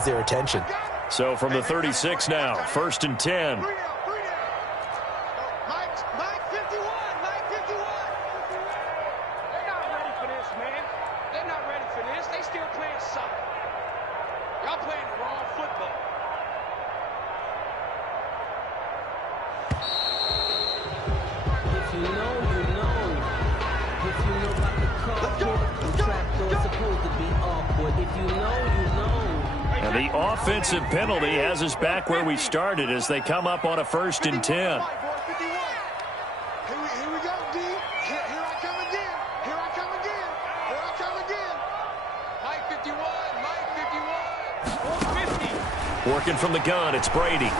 has their attention. So from the 36 now, 1st and 10. And the offensive penalty has us back where we started as they come up on a 1st and 10. Here we go, D. Here I come again. Here I come again. Here I come again. Mike 51. Mike 51. 50. Working from the gun, it's Brady.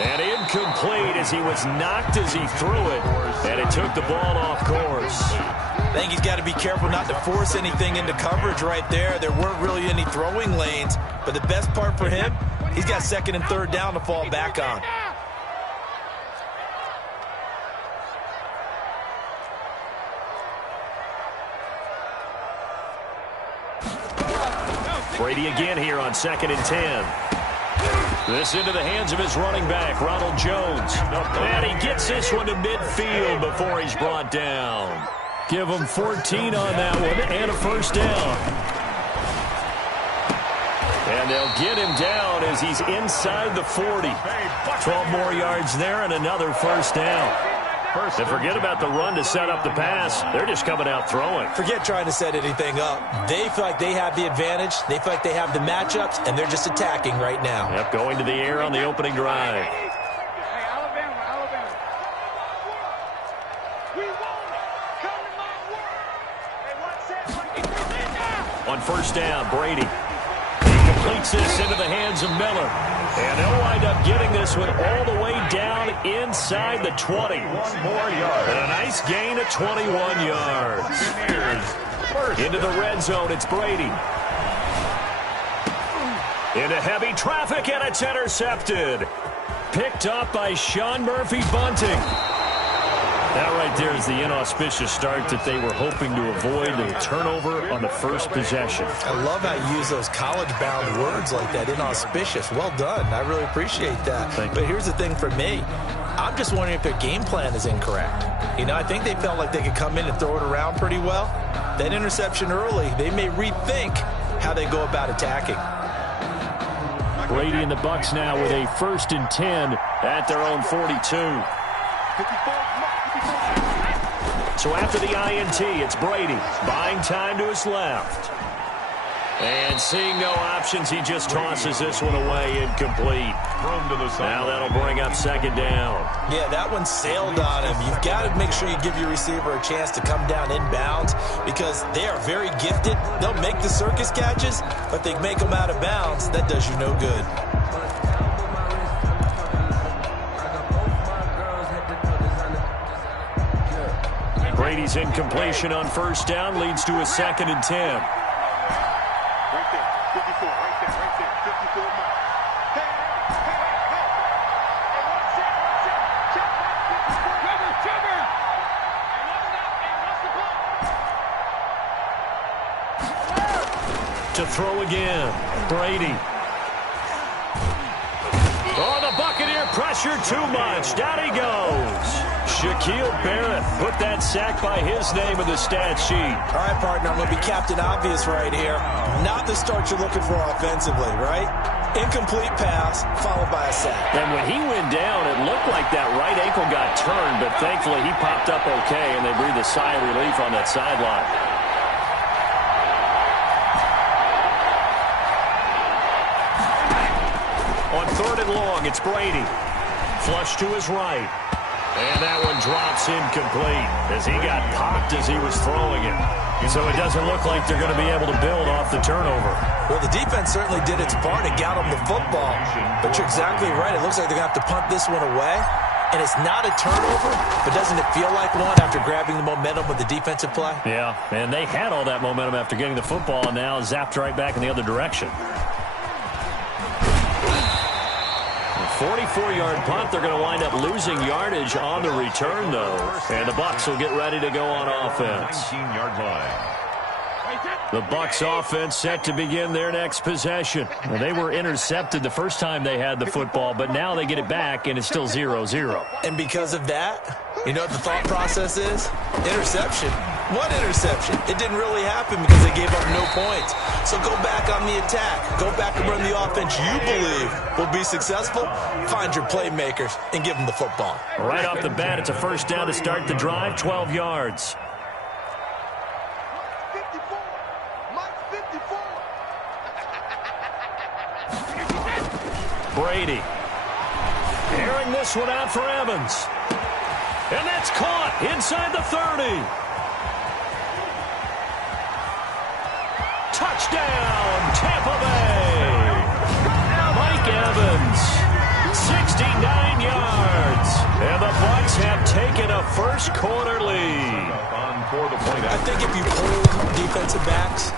And incomplete as he was knocked as he threw it. And it took the ball off course. I think he's got to be careful not to force anything into coverage right there. There weren't really any throwing lanes. But the best part for him, he's got 2nd and 3rd down to fall back on. Brady again here on 2nd and 10. This into the hands of his running back, Ronald Jones. And he gets this one to midfield before he's brought down. Give him 14 on that one and a 1st down. And they'll get him down as he's inside the 40. 12 more yards there and another 1st down. And forget about the run to set up the pass. They're just coming out throwing. Forget trying to set anything up. They feel like they have the advantage. They feel like they have the matchups, and they're just attacking right now. Yep, going to the air on the opening drive. On 1st down, Brady. He completes this into the hands of Miller. And they'll wind up getting this one all the way down inside the 20. 1 more yard. And a nice gain of 21 yards. Into the red zone, it's Brady. Into heavy traffic, and it's intercepted. Picked up by Sean Murphy-Bunting. That right there is the inauspicious start that they were hoping to avoid, the turnover on the first possession. I love how you use those college-bound words like that, inauspicious. Well done. I really appreciate that. But here's the thing for me. I'm just wondering if their game plan is incorrect. You know, I think they felt like they could come in and throw it around pretty well. That interception early, they may rethink how they go about attacking. Brady and the Bucs now with a 1st and 10 at their own 42. So after the INT, it's Brady buying time to his left. And seeing no options, he just tosses this one away, incomplete. Now that'll bring up 2nd down. Yeah, that one sailed on him. You've got to make sure you give your receiver a chance to come down inbounds because they are very gifted. They'll make the circus catches, but they make them out of bounds. That does you no good. Brady's incompletion on 1st down leads to a 2nd and 10. Right there, 54, right there, 54 miles. To throw again, Brady. Oh, the Buccaneer pressure too much. Down he goes. Shaquille Barrett put that sack by his name in the stat sheet. All right, partner, I'm going to be Captain Obvious right here. Not the start you're looking for offensively, right? Incomplete pass followed by a sack. And when he went down, it looked like that right ankle got turned, but thankfully he popped up okay, and they breathed a sigh of relief on that sideline. On 3rd and long, it's Brady. Flush to his right. And that one drops incomplete as he got popped as he was throwing it. So it doesn't look like they're going to be able to build off the turnover. Well, the defense certainly did its part and got them the football. But you're exactly right. It looks like they're going to have to punt this one away. And it's not a turnover, but doesn't it feel like one after grabbing the momentum with the defensive play? Yeah, and they had all that momentum after getting the football and now zapped right back in the other direction. 44-yard punt. They're going to wind up losing yardage on the return, though. And the Bucs will get ready to go on offense. 19-yard line. The Bucs offense set to begin their next possession. Well, they were intercepted the first time they had the football, but now they get it back, and it's still 0-0. And because of that, you know what the thought process is? Interception. What interception? It didn't really happen because they gave up no points. So go back on the attack. Go back and run the offense you believe will be successful. Find your playmakers and give them the football. Right off the bat, it's a first down to start the drive, 12 yards. Brady. Airing this one out for Evans. And that's caught inside the 30. Touchdown, Tampa Bay. Mike Evans, 69 yards. And the Bucs have taken a first quarter lead. I think if you pulled defensive backs,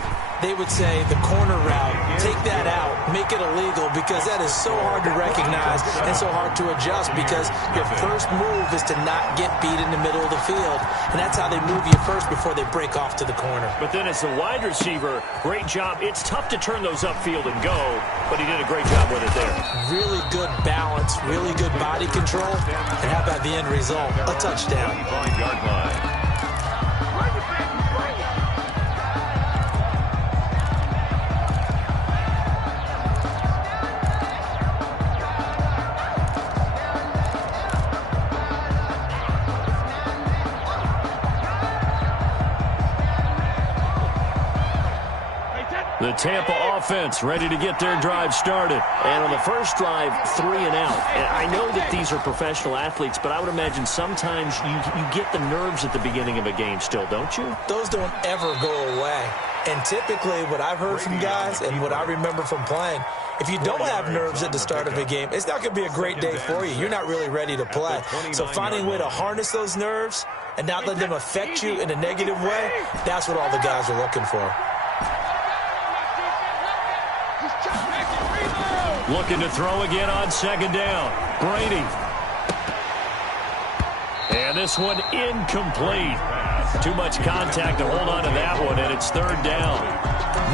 they would say the corner route, take that out, make it illegal, because that is so hard to recognize and so hard to adjust, because your first move is to not get beat in the middle of the field, and that's how they move you first before they break off to the corner. But then as the wide receiver, great job. It's tough to turn those upfield and go, but he did a great job with it there. Really good balance, really good body control, and how about the end result? A touchdown. 5-yard line. The Tampa offense ready to get their drive started. And on the first drive, 3 and out. And I know that these are professional athletes, but I would imagine sometimes you get the nerves at the beginning of a game still, don't you? Those don't ever go away. And typically what I've heard from guys and what I remember from playing, if you don't have nerves at the start of a game, it's not going to be a great day for you. You're not really ready to play. So finding a way to harness those nerves and not let them affect you in a negative way, that's what all the guys are looking for. Looking to throw again on second down. Brady. And this one incomplete. Too much contact to hold on to that one, and it's third down.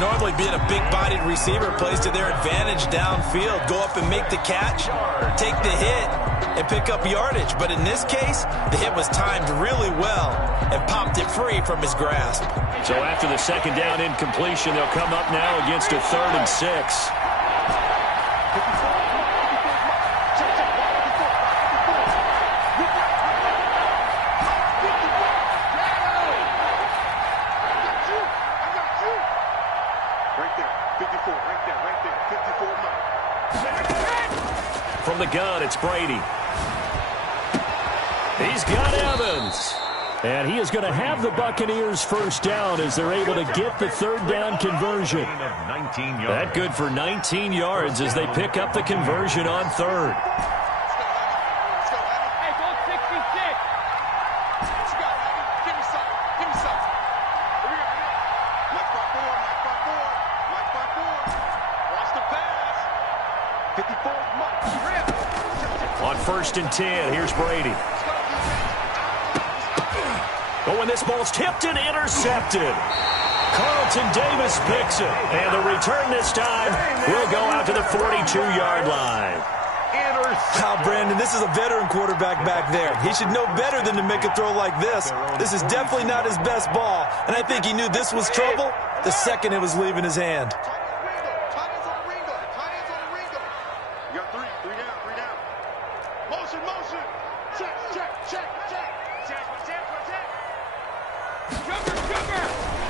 Normally being a big-bodied receiver plays to their advantage downfield. Go up and make the catch, take the hit, and pick up yardage. But in this case, the hit was timed really well and popped it free from his grasp. So after the second down incompletion, they'll come up now against a 3rd and 6. From the gun, it's Brady. He's got Evans. And he is going to have the Buccaneers first down as they're able to get the third down conversion. That good for 19 yards as they pick up the conversion on third. On 1st and 10, here's Brady. Oh, and this ball's tipped and intercepted. Carlton Davis picks it. And the return this time will go out to the 42-yard line. Wow, Brandon, this is a veteran quarterback back there. He should know better than to make a throw like this. This is definitely not his best ball. And I think he knew this was trouble the second it was leaving his hand.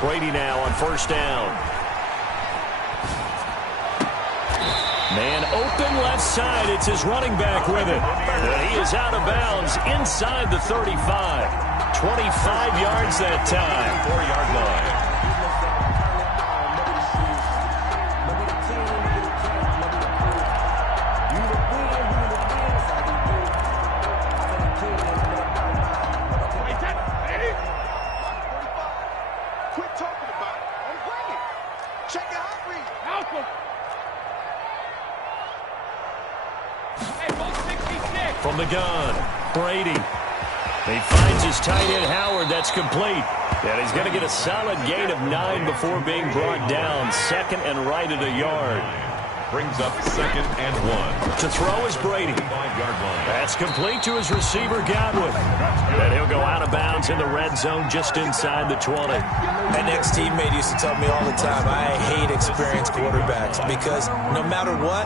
Brady now on 1st down. Man open left side. It's his running back with it. And he is out of bounds inside the 35. 25 yards that time. 4-yard line. From the gun, Brady. He finds his tight end, Howard. That's complete. And he's going to get a solid gain of 9 before being brought down. Second and right at a yard. Brings up 2nd and 1. To throw is Brady. 5-yard line. That's complete to his receiver, Godwin. And he'll go out of bounds in the red zone just inside the 20. An ex-teammate used to tell me all the time, I hate experienced quarterbacks because no matter what,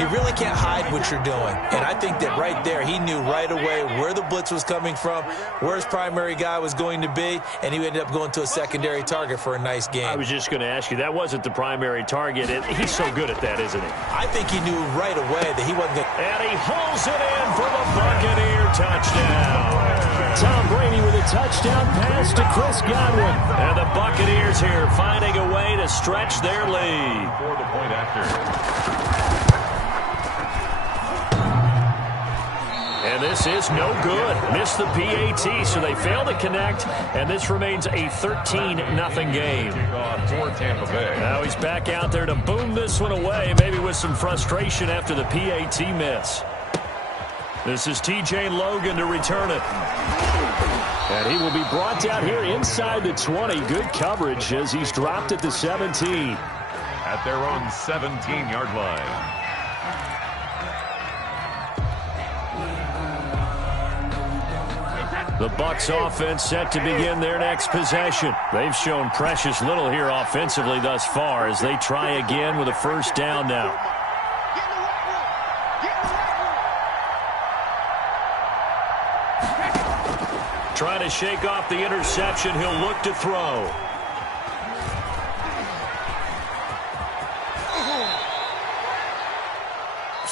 you really can't hide what you're doing. And I think that right there, he knew right away where the blitz was coming from, where his primary guy was going to be, and he ended up going to a secondary target for a nice game. I was just going to ask you, that wasn't the primary target. He's so good at that, isn't he? I think he knew right away that he wasn't going to... And he hauls it in for the Buccaneer touchdown. Tom Brady with a touchdown pass to Chris Godwin. And the Buccaneers here finding a way to stretch their lead. For the point after. And this is no good. Missed the PAT, so they fail to connect, and this remains a 13-0 game. Kickoff for Tampa Bay. Now he's back out there to boom this one away, maybe with some frustration after the PAT miss. This is T.J. Logan to return it. And he will be brought down here inside the 20. Good coverage as he's dropped at the 17. At their own 17-yard line. The Bucs offense set to begin their next possession. They've shown precious little here offensively thus far as they try again with a first down now. Trying to shake off the interception. He'll look to throw.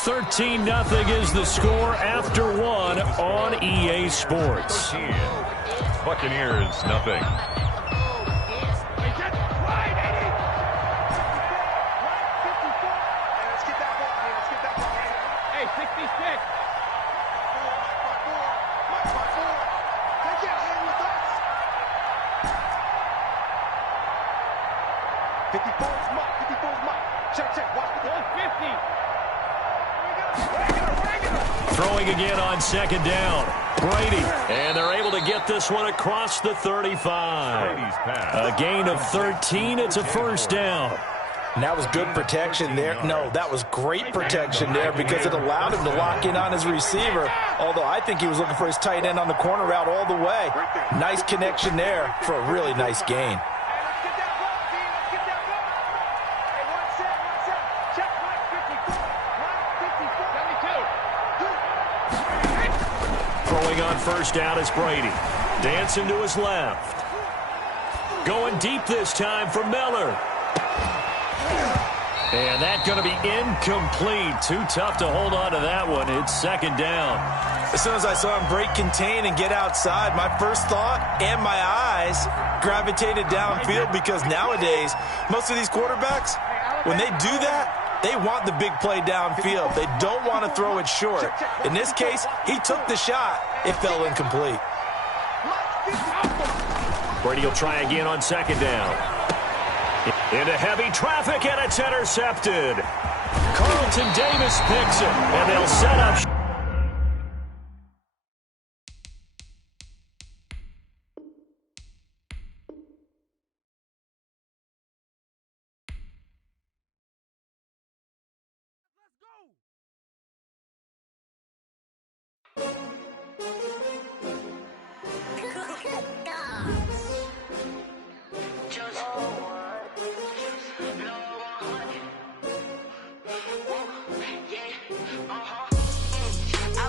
$13-0 is the score after one on EA Sports. 13. Buccaneers, nothing. Hey, 66. 54's Mike. 54's Mike. Check. Watch the ball. 50. Throwing again on second down. Brady. And they're able to get this one across the 35. Brady's pass. A gain of 13. It's a first down. And that was good protection there. No, that was great protection there because it allowed him to lock in on his receiver, although I think he was looking for his tight end on the corner route all the way. Nice connection there for a really nice gain. Throwing on first down is Brady. Dancing to his left. Going deep this time for Miller. And that's going to be incomplete. Too tough to hold on to that one. It's second down. As soon as I saw him break contain and get outside, my first thought and my eyes gravitated downfield because nowadays, most of these quarterbacks, when they do that, they want the big play downfield. They don't want to throw it short. In this case, he took the shot. It fell incomplete. Brady will try again on second down. Into heavy traffic, and it's intercepted. Carlton Davis picks it, and they'll set up.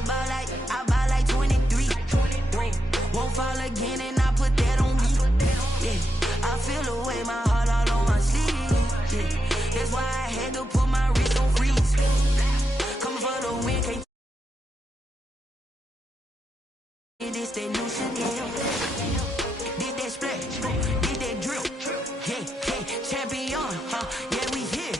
I buy like 23. Won't fall again and I put that on me. Yeah, I feel the way, my heart all on my sleeve. Yeah, that's why I had to put my wrist on freeze. Coming for the win, can't this that new Chanel. Did that splash, did that drip. Yeah, champion, yeah, we here.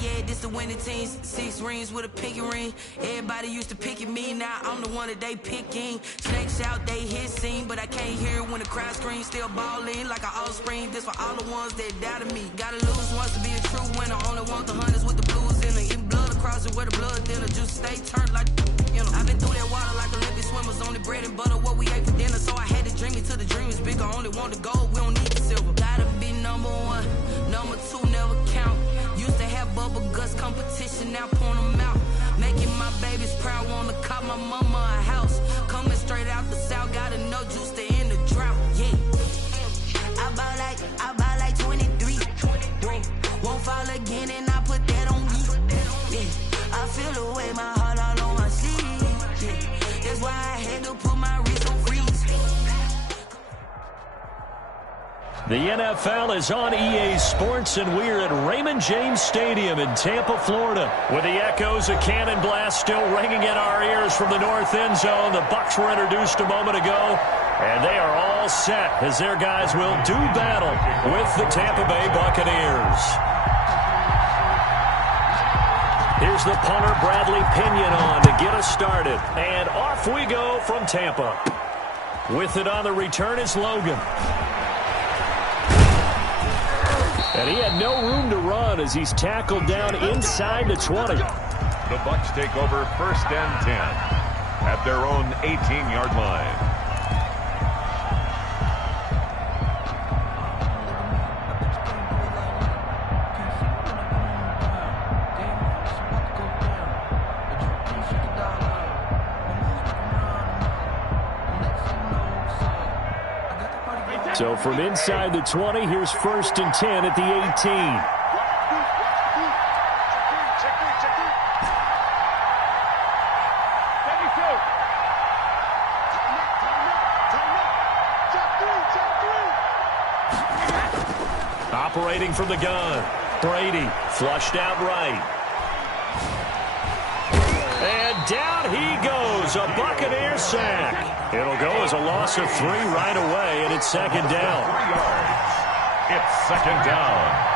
Yeah, this the winning team. 6 rings with a pinky ring. Everybody used to pick at me, now I'm the one that they picking. Snakes out, they hit scene, but I can't hear it when the crowd screams. Still balling like an offspring. This for all the ones that doubted me. Gotta lose once to be a true winner. Only want the hunters with the blues in it. Eating blood across it where the blood thinner. Just stay turned like, you know. I've been through that water like Olympic swimmers. Only bread and butter, what we ate for dinner. So nigga only want the gold, we don't need the silver. Gotta be number one, number two never count. Used to have bubble guts competition, now point them out. Making my babies proud, wanna cop my mama a house. Coming straight out the south, gotta know juice to end the drought. Yeah, I buy like 23. Won't fall again, and I put that on me. Yeah, I feel the way, my heart all on my sleeve. Yeah, that's why I had to put my wrist on freeze. The NFL is on EA Sports, and we're at Raymond James Stadium in Tampa, Florida, with the echoes of cannon blast still ringing in our ears from the north end zone. The Bucs were introduced a moment ago, and they are all set as their guys will do battle with the Tampa Bay Buccaneers. Here's the punter, Bradley Pinion, on to get us started, and off we go from Tampa. With it on the return is Logan. And he had no room to run as he's tackled down inside the 20. The Bucs take over 1st and 10 at their own 18-yard line. So from inside the 20, here's 1st and 10 at the 18. Operating from the gun, Brady flushed out right. And down he goes, a Buccaneer sack. It'll go as a loss of 3 right away, and it's 2nd down. 3 yards. It's 2nd down.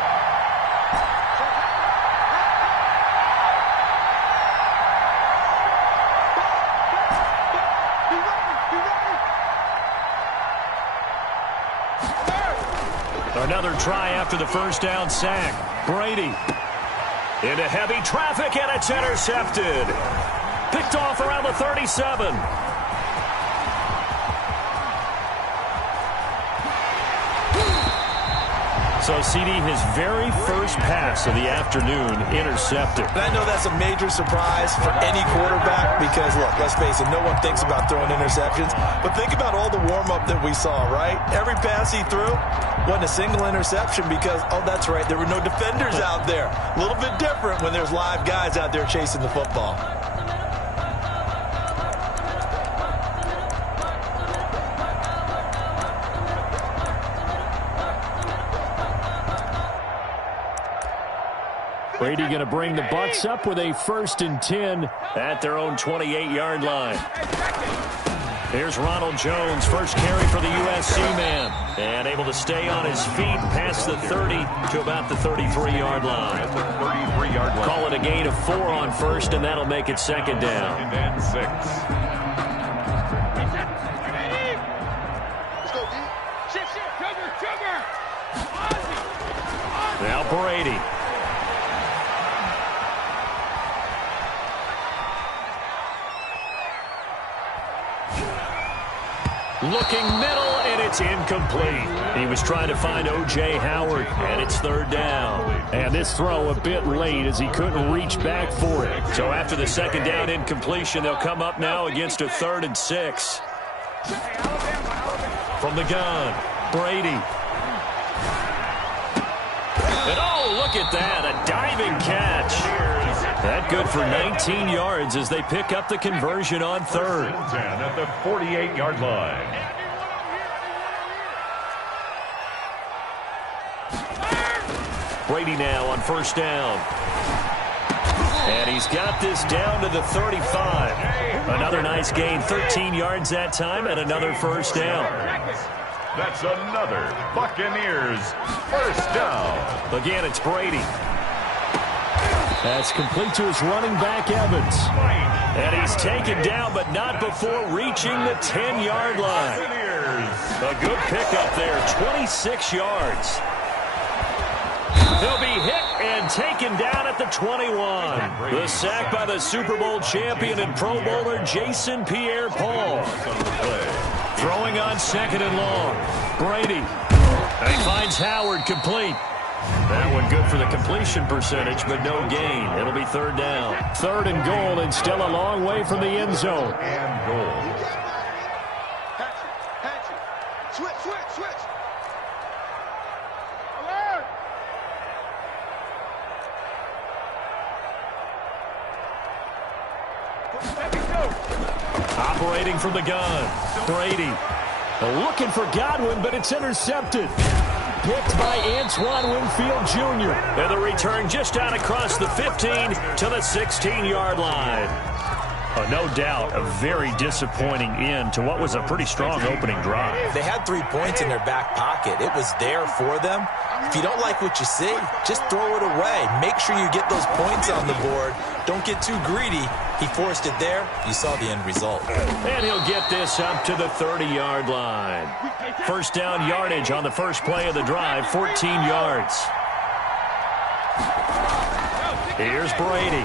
Another try after the 1st down sack. Brady into heavy traffic, and it's intercepted. Picked off around the 37. So, CD, his very first pass of the afternoon intercepted. And I know that's a major surprise for any quarterback because, look, let's face it, no one thinks about throwing interceptions. But think about all the warm-up that we saw, right? Every pass he threw wasn't a single interception because, oh, that's right, there were no defenders out there. A little bit different when there's live guys out there chasing the football. Brady going to bring the Bucs up with a 1st and 10 at their own 28-yard line. Here's Ronald Jones, first carry for the USC man, and able to stay on his feet past the 30 to about the 33-yard line. 33-yard line. Call it a gain of 4 on 1st, and that'll make it 2nd down. 2nd and 6. Let's go, D. Sugar. Now Brady. Looking middle, and it's incomplete. He was trying to find O.J. Howard, and it's 3rd down. And this throw a bit late as he couldn't reach back for it. So after the 2nd down incompletion, they'll come up now against a 3rd and 6. From the gun, Brady. And oh, look at that, a diving catch. That good for 19 yards as they pick up the conversion on 3rd. 10 at the 48-yard line. Brady now on 1st down. And he's got this down to the 35. Another nice gain, 13 yards that time, and another 1st down. That's another Buccaneers 1st down. Again, it's Brady. That's complete to his running back, Evans. And he's taken down, but not before reaching the 10-yard line. A good pickup there, 26 yards. He'll be hit and taken down at the 21. The sack by the Super Bowl champion and Pro Bowler Jason Pierre-Paul. Throwing on 2nd and long. Brady. And he finds Howard complete. That one good for the completion percentage, but no gain. It'll be 3rd down. 3rd and goal, and still a long way from the end zone. And goal. Switch. Alert! Operating from the gun. Brady. Looking for Godwin, but it's intercepted. Picked by Antoine Winfield Jr. And the return just out across the 15 to the 16-yard line. No doubt a very disappointing end to what was a pretty strong opening drive. They had 3 points in their back pocket. It was there for them. If you don't like what you see, just throw it away. Make sure you get those points on the board. Don't get too greedy. He forced it there. You saw the end result. And he'll get this up to the 30-yard line. 1st down yardage on the first play of the drive, 14 yards. Here's Brady.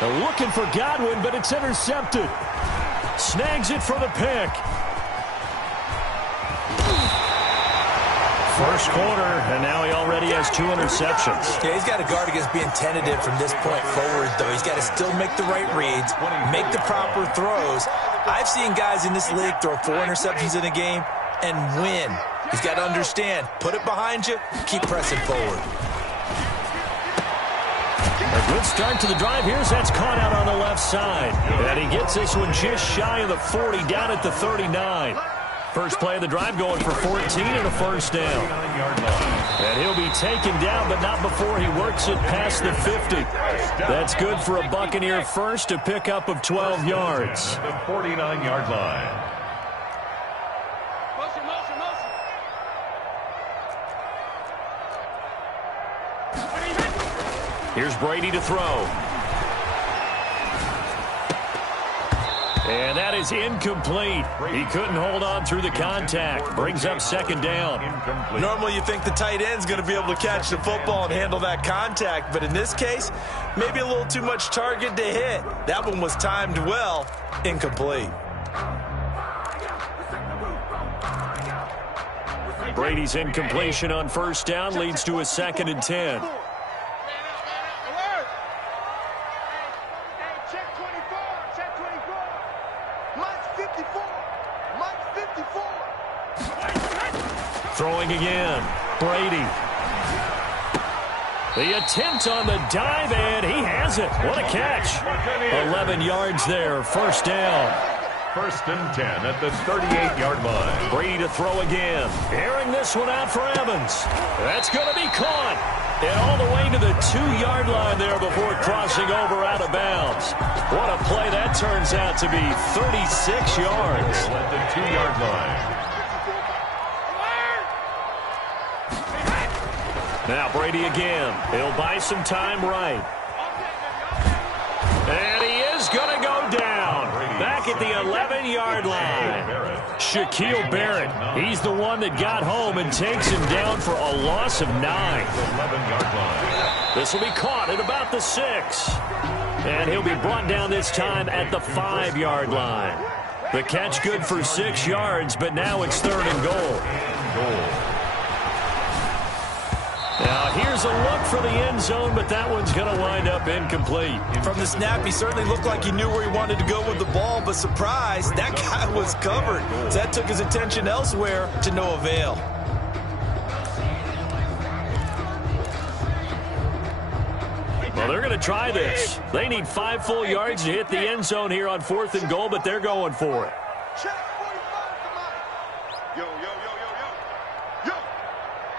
They're looking for Godwin, but it's intercepted. Snags it for the pick. First quarter, and now he already has 2 interceptions. Yeah, he's got to guard against being tentative from this point forward, though. He's got to still make the right reads, make the proper throws. I've seen guys in this league throw 4 interceptions in a game and win. He's got to understand, put it behind you, keep pressing forward. A good start to the drive. Here's that's caught out on the left side. And he gets this one just shy of the 40, down at the 39. First play of the drive going for 14 and a 1st down. And he'll be taken down, but not before he works it past the 50. That's good for a Buccaneer first, a pickup of 12 yards. The 49-yard line. Here's Brady to throw. And that is incomplete. He couldn't hold on through the contact. Brings up 2nd down. Normally you think the tight end's going to be able to catch the football and handle that contact, but in this case, maybe a little too much target to hit. That one was timed well. Incomplete. Brady's incompletion on 1st down leads to a 2nd and 10. Throwing again. Brady. The attempt on the dive, and he has it. What a catch. 11 yards there. 1st down. 1st and 10 at the 38-yard line. Brady to throw again. Airing this one out for Evans. That's going to be caught. And all the way to the 2-yard line there before crossing over out of bounds. What a play that turns out to be. 36 yards. At the 2-yard line. Now Brady again. He'll buy some time right. And he is going to go down. Back at the 11-yard line. Shaquille Barrett. He's the one that got home and takes him down for a loss of 9. 11-yard line. This will be caught at about the 6. And he'll be brought down this time at the 5-yard line. The catch good for 6 yards, but now it's 3rd and goal. Now, here's a look for the end zone, but that one's going to wind up incomplete. From the snap, he certainly looked like he knew where he wanted to go with the ball, but surprise, that guy was covered. So that took his attention elsewhere to no avail. Well, they're going to try this. They need 5 full yards to hit the end zone here on 4th and goal, but they're going for it. Check 45, somebody. Yo. Yo.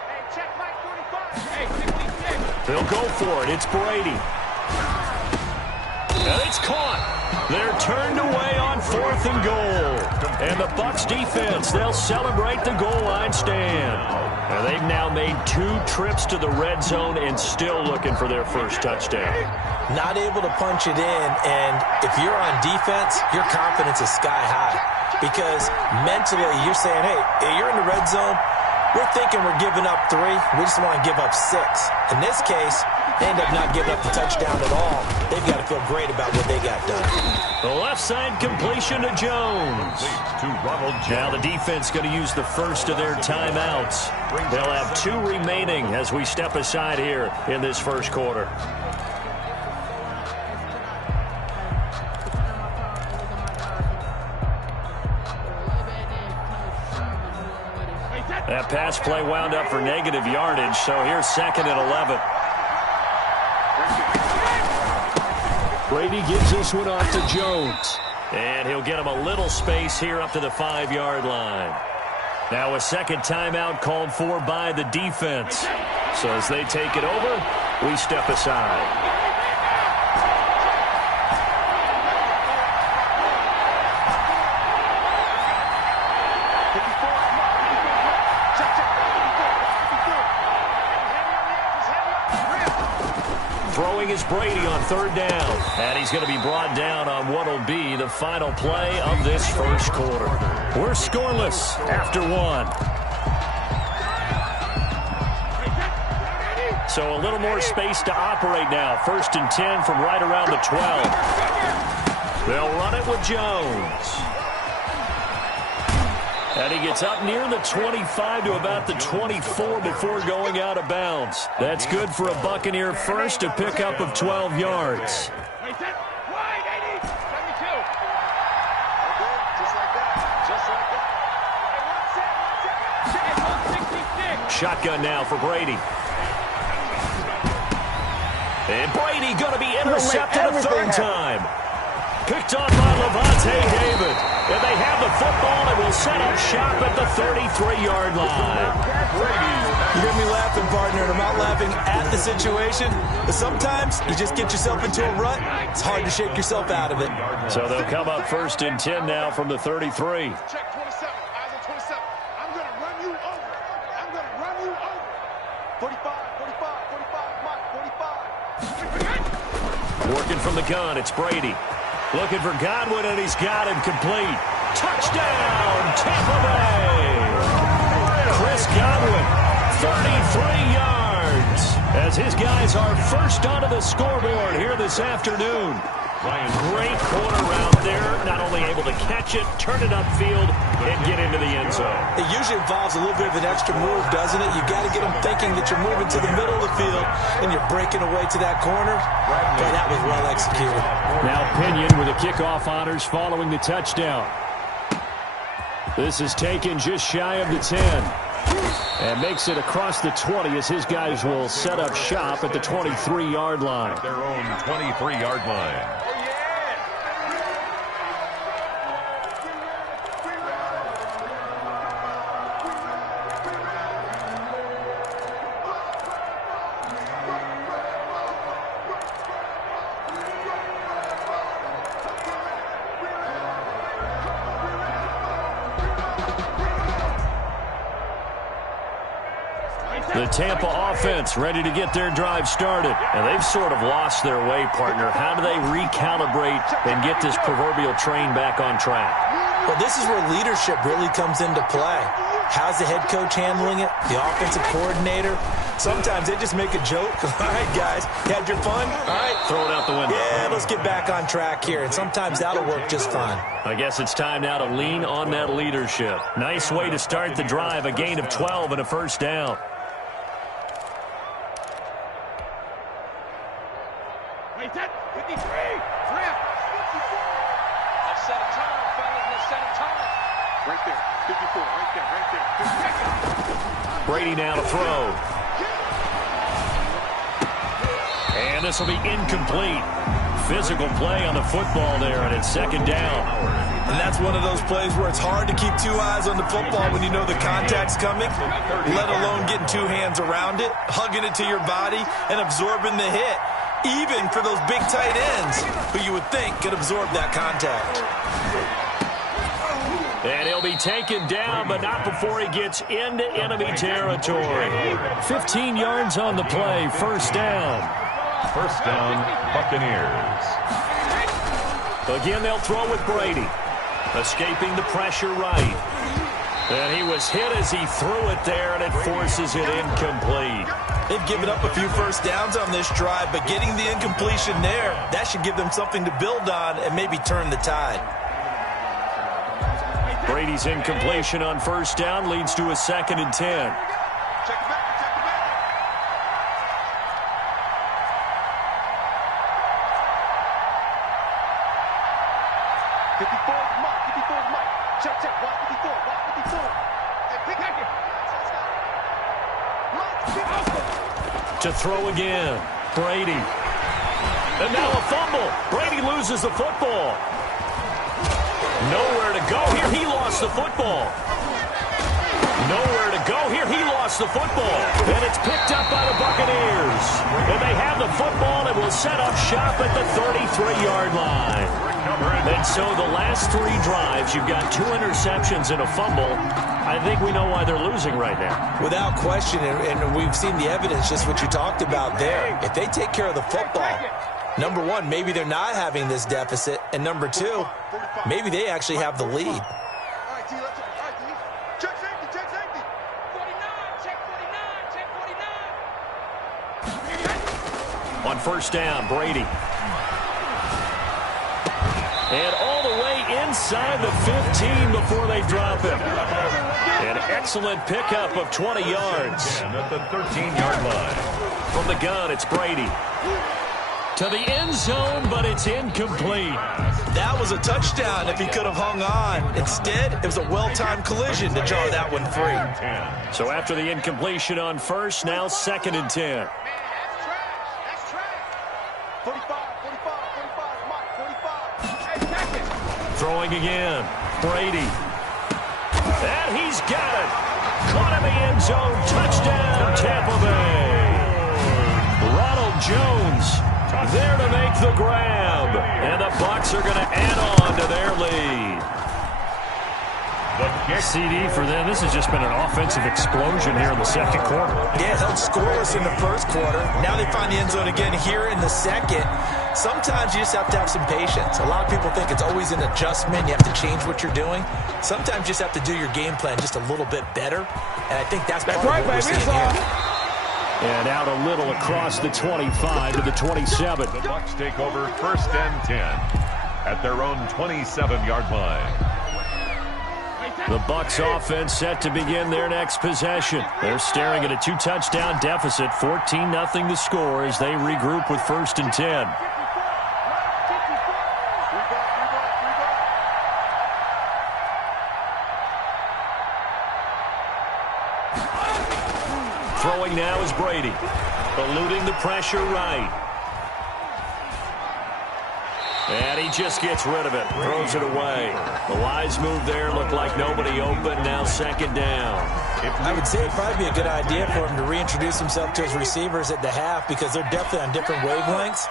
Hey, check Mike 45. Hey, 66. They'll go for it. It's Brady. And it's caught. They're turned away on 4th and goal. And the Bucs defense, they'll celebrate the goal line stand. And they've now made 2 trips to the red zone and still looking for their first touchdown. Not able to punch it in, and if you're on defense, your confidence is sky high. Because mentally, you're saying, hey, you're in the red zone, We're thinking we're giving up 3. We just want to give up 6. In this case, they end up not giving up the touchdown at all. They've got to feel great about what they got done. The left side completion to Jones. Now the defense going to use the first of their timeouts. They'll have 2 remaining as we step aside here in this first quarter. That pass play wound up for negative yardage, so here's 2nd and 11. Brady gives this one off to Jones. And he'll get him a little space here up to the 5-yard line. Now a second timeout called for by the defense. So as they take it over, we step aside. Throwing is Brady on 3rd down. And he's going to be brought down on what will be the final play of this first quarter. We're scoreless after 1. So a little more space to operate now. 1st and 10 from right around the 12. They'll run it with Jones. And he gets up near the 25 to about the 24 before going out of bounds. That's good for a Buccaneer first, a pickup of 12 yards. Shotgun now for Brady. And Brady going to be intercepted a 3rd time. Picked off by Levante David. And they have the football and will set up shop at the 33-yard line. You hear me laughing, partner, and I'm not laughing at the situation. But sometimes you just get yourself into a rut. It's hard to shake yourself out of it. So they'll come up 1st and 10 now from the 33. Check 27. Eyes on 27. I'm going to run you over. I'm going to run you over. 45, 45, 45, Mike, 45. Working from the gun, it's Brady. Looking for Godwin, and he's got him complete. Touchdown, Tampa Bay! Chris Godwin, 33 yards, as his guys are first onto the scoreboard here this afternoon. Great corner route there, not only able to catch it, turn it upfield, and get into the end zone. It usually involves a little bit of an extra move, doesn't it? You got to get them thinking that you're moving to the middle of the field and you're breaking away to that corner. But that was well executed. Now Pinion with the kickoff honors following the touchdown. This is taken just shy of the 10. And makes it across the 20 as his guys will set up shop at the 23-yard line. Their own 23-yard line. The Tampa offense ready to get their drive started. And they've sort of lost their way, partner. How do they recalibrate and get this proverbial train back on track? Well, this is where leadership really comes into play. How's the head coach handling it? The offensive coordinator? Sometimes they just make a joke. All right, guys, you had your fun? All right. Throw it out the window. Yeah, let's get back on track here. And sometimes that'll work just fine. I guess it's time now to lean on that leadership. Nice way to start the drive. A gain of 12 and a first down. Wait, that 53. Rip. Let's set a time, fellas. Let's set a time. Right there. 54. Right there. Right there. 50 seconds. Brady now to throw. And this will be incomplete. Physical play on the football there, and it's 2nd down. And that's one of those plays where it's hard to keep 2 eyes on the football when you know the contact's coming, let alone getting 2 hands around it, hugging it to your body, and absorbing the hit. Even for those big tight ends who you would think could absorb that contact. And he'll be taken down, but not before he gets into enemy territory. 15 yards on the play, first down. First down, Buccaneers. Again, they'll throw with Brady. Escaping the pressure right. And he was hit as he threw it there, and it forces it incomplete. They've given up a few first downs on this drive, but getting the incompletion there, that should give them something to build on and maybe turn the tide. Brady's incompletion on first down leads to a 2nd and 10. To throw again, Brady. And now a fumble. Brady loses the football. Nowhere to go here. He lost the football. Nowhere to go here. He lost the football. And it's picked up by the Buccaneers. And they have the football and will set up shop at the 33-yard line. And so the last 3 drives, you've got 2 interceptions and a fumble. I think we know why they're losing right now. Without question, and we've seen the evidence, just what you talked about there. If they take care of the football, number one, maybe they're not having this deficit. And number 2, maybe they actually have the lead. On first down, Brady. And all the way inside the 15 before they drop him. An excellent pickup of 20 yards. At the 13-yard line. From the gun, it's Brady. To the end zone, but it's incomplete. That was a touchdown if he could have hung on. Instead, it was a well-timed collision to draw that one free. So after the incompletion on first, now 2nd and 10. Throwing again, Brady. And he's got it. Caught in the end zone. Touchdown, Tampa Bay. Ronald Jones there to make the grab. And the Bucs are going to add on to their lead. CD for them. This has just been an offensive explosion here in the second quarter. Yeah, held scoreless in the first quarter. Now they find the end zone again here in the second. Sometimes you just have to have some patience. A lot of people think it's always an adjustment. You have to change what you're doing. Sometimes you just have to do your game plan just a little bit better. And I think that's part of what we're seeing here. And out a little across the 25 to the 27. The Bucs take over 1st and 10 at their own 27-yard line. The Bucs offense set to begin their next possession. They're staring at a 2-touchdown deficit, 14-0 to score as they regroup with 1st and 10. Throwing now is Brady, eluding the pressure right. And he just gets rid of it, throws it away. The wise move there, looked like nobody open, now 2nd down. I would say it'd probably be a good idea for him to reintroduce himself to his receivers at the half because they're definitely on different wavelengths.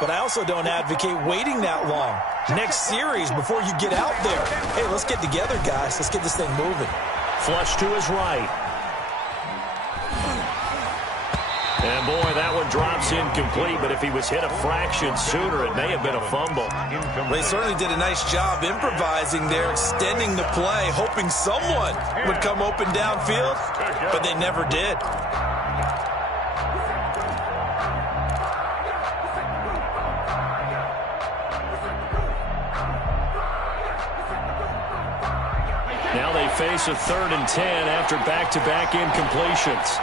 But I also don't advocate waiting that long. Next series, before you get out there, hey, let's get together, guys. Let's get this thing moving. Flush to his right. And, boy, that one drops incomplete, but if he was hit a fraction sooner, it may have been a fumble. They certainly did a nice job improvising there, extending the play, hoping someone would come open downfield, but they never did. Now they face a 3rd and 10 after back-to-back incompletions.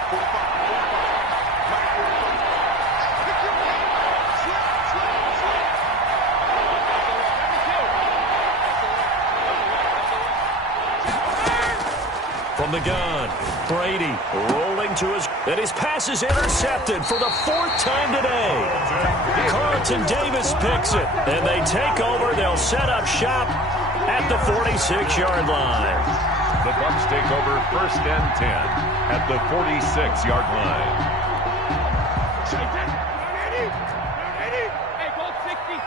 From the gun, Brady rolling to his... And his pass is intercepted for the 4th time today. Carlton Davis picks it. And they take over. They'll set up shop at the 46-yard line. The Bucs take over 1st and 10 at the 46-yard line. Hey, go 66.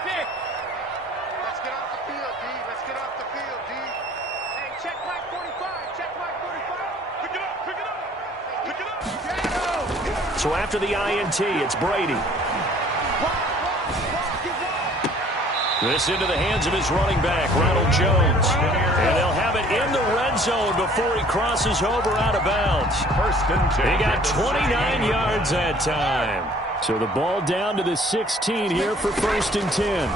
Let's get off the field, D. Let's get off the field, D. Hey, check Mike 45. Check Mike 45. Pick it up. Pick it up. Pick it up. So after the INT, it's Brady. This into the hands of his running back, Ronald Jones. And they'll have it in the red zone before he crosses over out of bounds. First and 10. He got 29 yards that time. So the ball down to the 16 here for first and 10.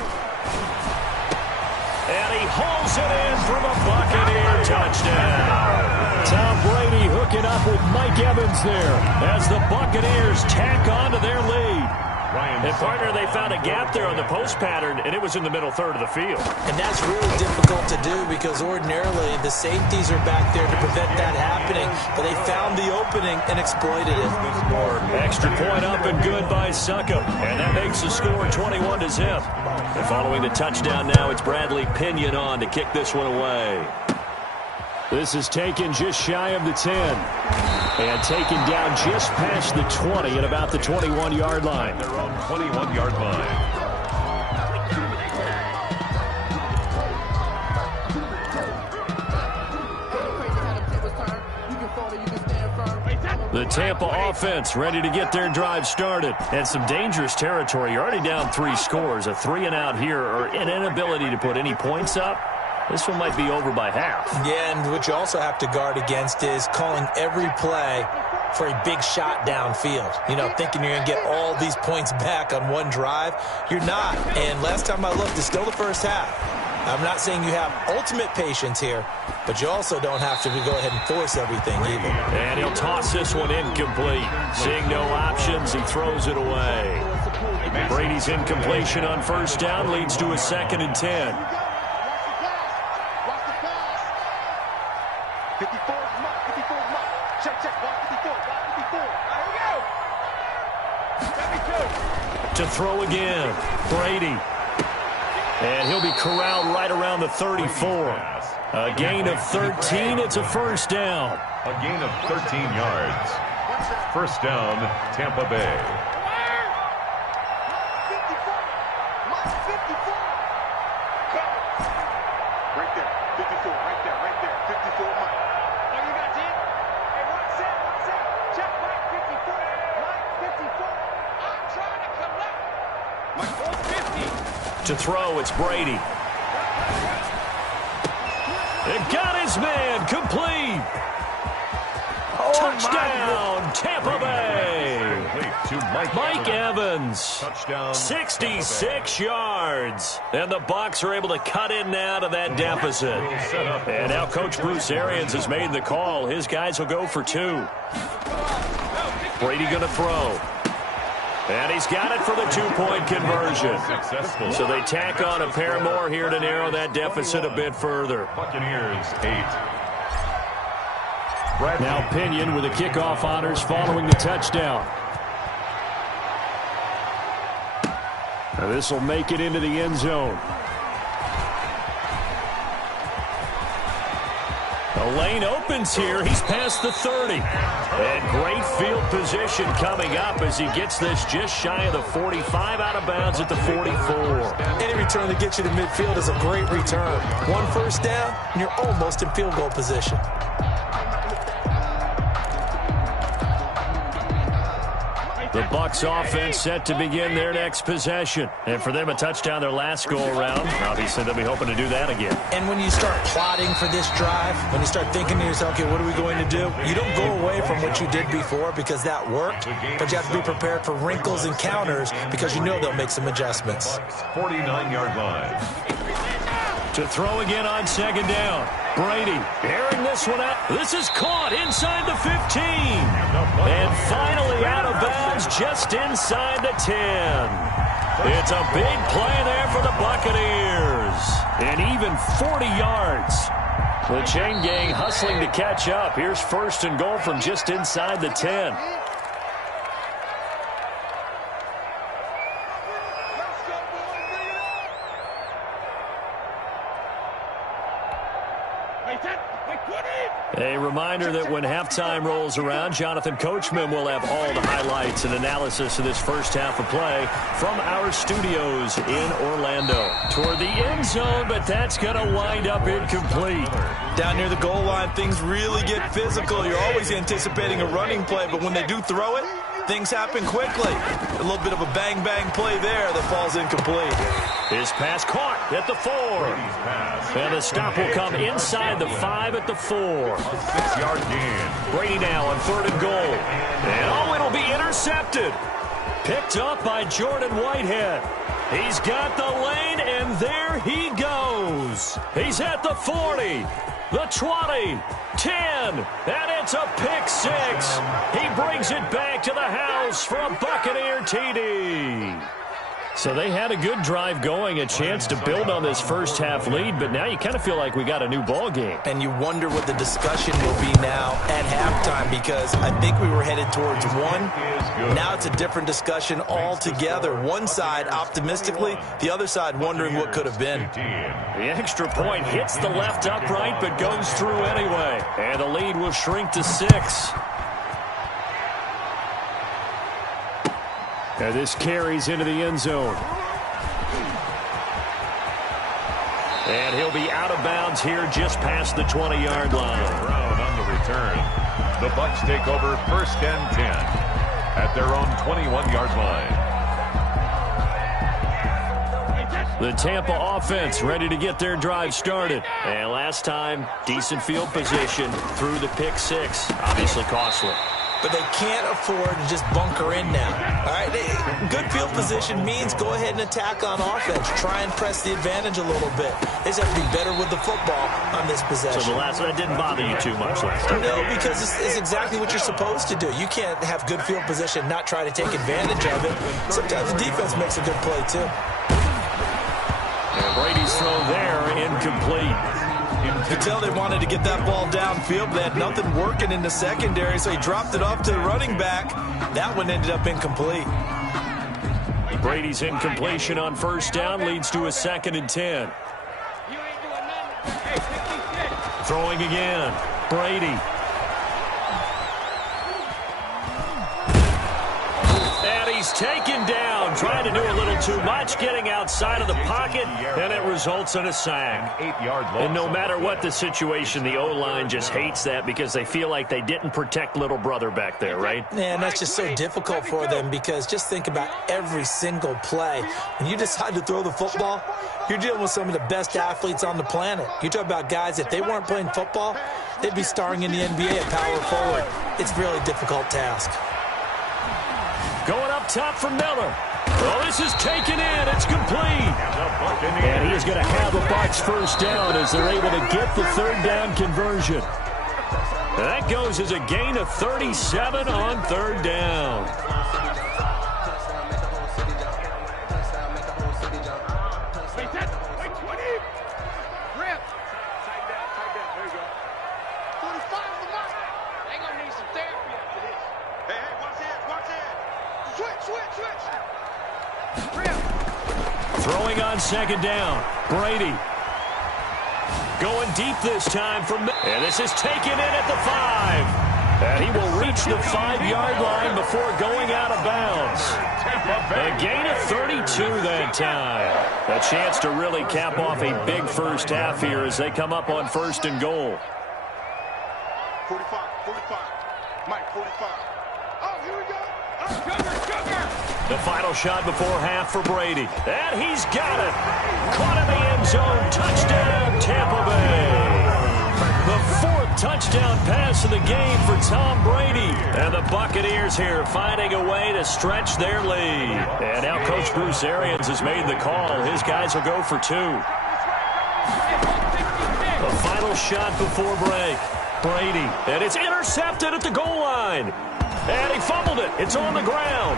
And he hauls it in from a Buccaneer touchdown. Tom Brady hooking up with Mike Evans there as the Buccaneers tack on to their lead. And, partner, they found a gap there on the post pattern, and it was in the middle third of the field. And that's really difficult to do because ordinarily the safeties are back there to prevent that happening. But they found the opening and exploited it. Extra point up and good by Succop. And that makes the score 21-0. And following the touchdown now, it's Bradley Pinion on to kick this one away. This is taken just shy of the 10. And taken down just past the 20 at about the 21-yard line. Their own 21-yard line. The Tampa offense ready to get their drive started. And some dangerous territory. You're already down 3 scores. A 3-and-out here or an inability to put any points up. This one might be over by half. Yeah, and what you also have to guard against is calling every play for a big shot downfield. You know, thinking you're going to get all these points back on one drive. You're not. And last time I looked, it's still the first half. I'm not saying you have ultimate patience here, but you also don't have to go ahead and force everything either. And he'll toss this one incomplete. Seeing no options, he throws it away. Brady's incompletion on first down leads to a 2nd and 10. 54, check, 154, 154. To throw again, Brady. And he'll be corralled right around the 34. A gain of 13. It's a first down. A gain of 13 yards. First down, Tampa Bay. 54. Right there. 54. Right there. 54, Mike. Oh, you got 10? Hey, what's that? Check Mike 54. Mike 54. I'm trying to collect. Mike 450. To throw, it's Brady. It got his man complete. Touchdown, Tampa Bay. To Mike Evans. Touchdown. 66 yards. And the Bucs are able to cut in now to that deficit. And now Coach Bruce Arians has made the call. His guys will go for 2. Brady going to throw. And he's got it for the 2-point conversion. Successful. So they tack on a pair more here to narrow that deficit a bit further. Buccaneers 8. Now Pinion with the kickoff honors following the touchdown. Now this will make it into the end zone. The lane opens here. He's past the 30. And great field position coming up as he gets this just shy of the 45, out of bounds at the 44. Any return that gets you to midfield is a great return. 1 first down, and you're almost in field goal position. The Bucs offense set to begin their next possession. And for them, a touchdown their last go-around. Obviously, they'll be hoping to do that again. And when you start plotting for this drive, when you start thinking to yourself, okay, what are we going to do? You don't go away from what you did before because that worked, but you have to be prepared for wrinkles and counters because you know they'll make some adjustments. 49-yard line. To throw again on second down. Brady airing this one out. This is caught inside the 15. And finally out of bounds just inside the 10. It's a big play there for the Buccaneers. And even 40 yards. The chain gang hustling to catch up. Here's first and goal from just inside the 10. A reminder that when halftime rolls around, Jonathan Coachman will have all the highlights and analysis of this first half of play from our studios in Orlando. Toward the end zone, but that's going to wind up incomplete. Down near the goal line, things really get physical. You're always anticipating a running play, but when they do throw it, things happen quickly. A little bit of a bang-bang play there that falls incomplete. His pass caught at the 4. And the stop will come inside the 5 at the 4. 6-yard gain. Brady now on 3rd and goal. And it'll be intercepted. Picked up by Jordan Whitehead. He's got the lane, and there he goes. He's at the 40, the 20, 10, and it's a pick 6. He brings it back to the house for a Buccaneer TD. So they had a good drive going, a chance to build on this first half lead, but now you kind of feel like we got a new ball game. And you wonder what the discussion will be now at halftime, because I think we were headed towards one. Now it's a different discussion altogether. One side optimistically, the other side wondering what could have been. The extra point hits the left upright but goes through anyway. And the lead will shrink to 6. And this carries into the end zone. And he'll be out of bounds here just past the 20-yard line. Brown on the return. The Bucs take over 1st and 10 at their own 21-yard line. The Tampa offense ready to get their drive started. And last time, decent field position through the pick 6. Obviously costly. But they can't afford to just bunker in now. All right, good field position means go ahead and attack on offense. Try and press the advantage a little bit. They just have to be better with the football on this possession. So the last one, that didn't bother you too much last time? No, because it's exactly what you're supposed to do. You can't have good field position and not try to take advantage of it. Sometimes the defense makes a good play, too. And Brady's throw there, incomplete. You could tell they wanted to get that ball downfield, but they had nothing working in the secondary, so he dropped it off to the running back. That one ended up incomplete. Brady's incompletion on 1st down leads to a 2nd and 10. Throwing again. Brady. And he's taken down, trying to do a little too much, getting outside of the pocket, and it results in a sack. 8-yard loss. And no matter what the situation, the O-line just hates that because they feel like they didn't protect little brother back there, right? Yeah, and that's just so difficult for them, because just think about every single play. When you decide to throw the football, you're dealing with some of the best athletes on the planet. You talk about guys, if they weren't playing football, they'd be starring in the NBA at power forward. It's a really difficult task. Going up top for Miller. Oh, this is taken in. It's complete. And he is going to have a Bucs 1st down as they're able to get the 3rd down conversion. And that goes as a gain of 37 on 3rd down. Throwing on 2nd down. Brady. Going deep this time from... And this is taken in at the 5. And he will reach the 5-yard line before going out of bounds. A gain of 32 that time. A chance to really cap off a big first half here as they come up on 1st and goal. 45. Mike, 45. Oh, here we go. Sugar. The final shot before half for Brady. And he's got it. Caught in the end zone. Touchdown, Tampa Bay. The 4th touchdown pass of the game for Tom Brady. And the Buccaneers here finding a way to stretch their lead. And now Coach Bruce Arians has made the call. His guys will go for 2. The final shot before break. Brady. And it's intercepted at the goal line. And he fumbled it. It's on the ground.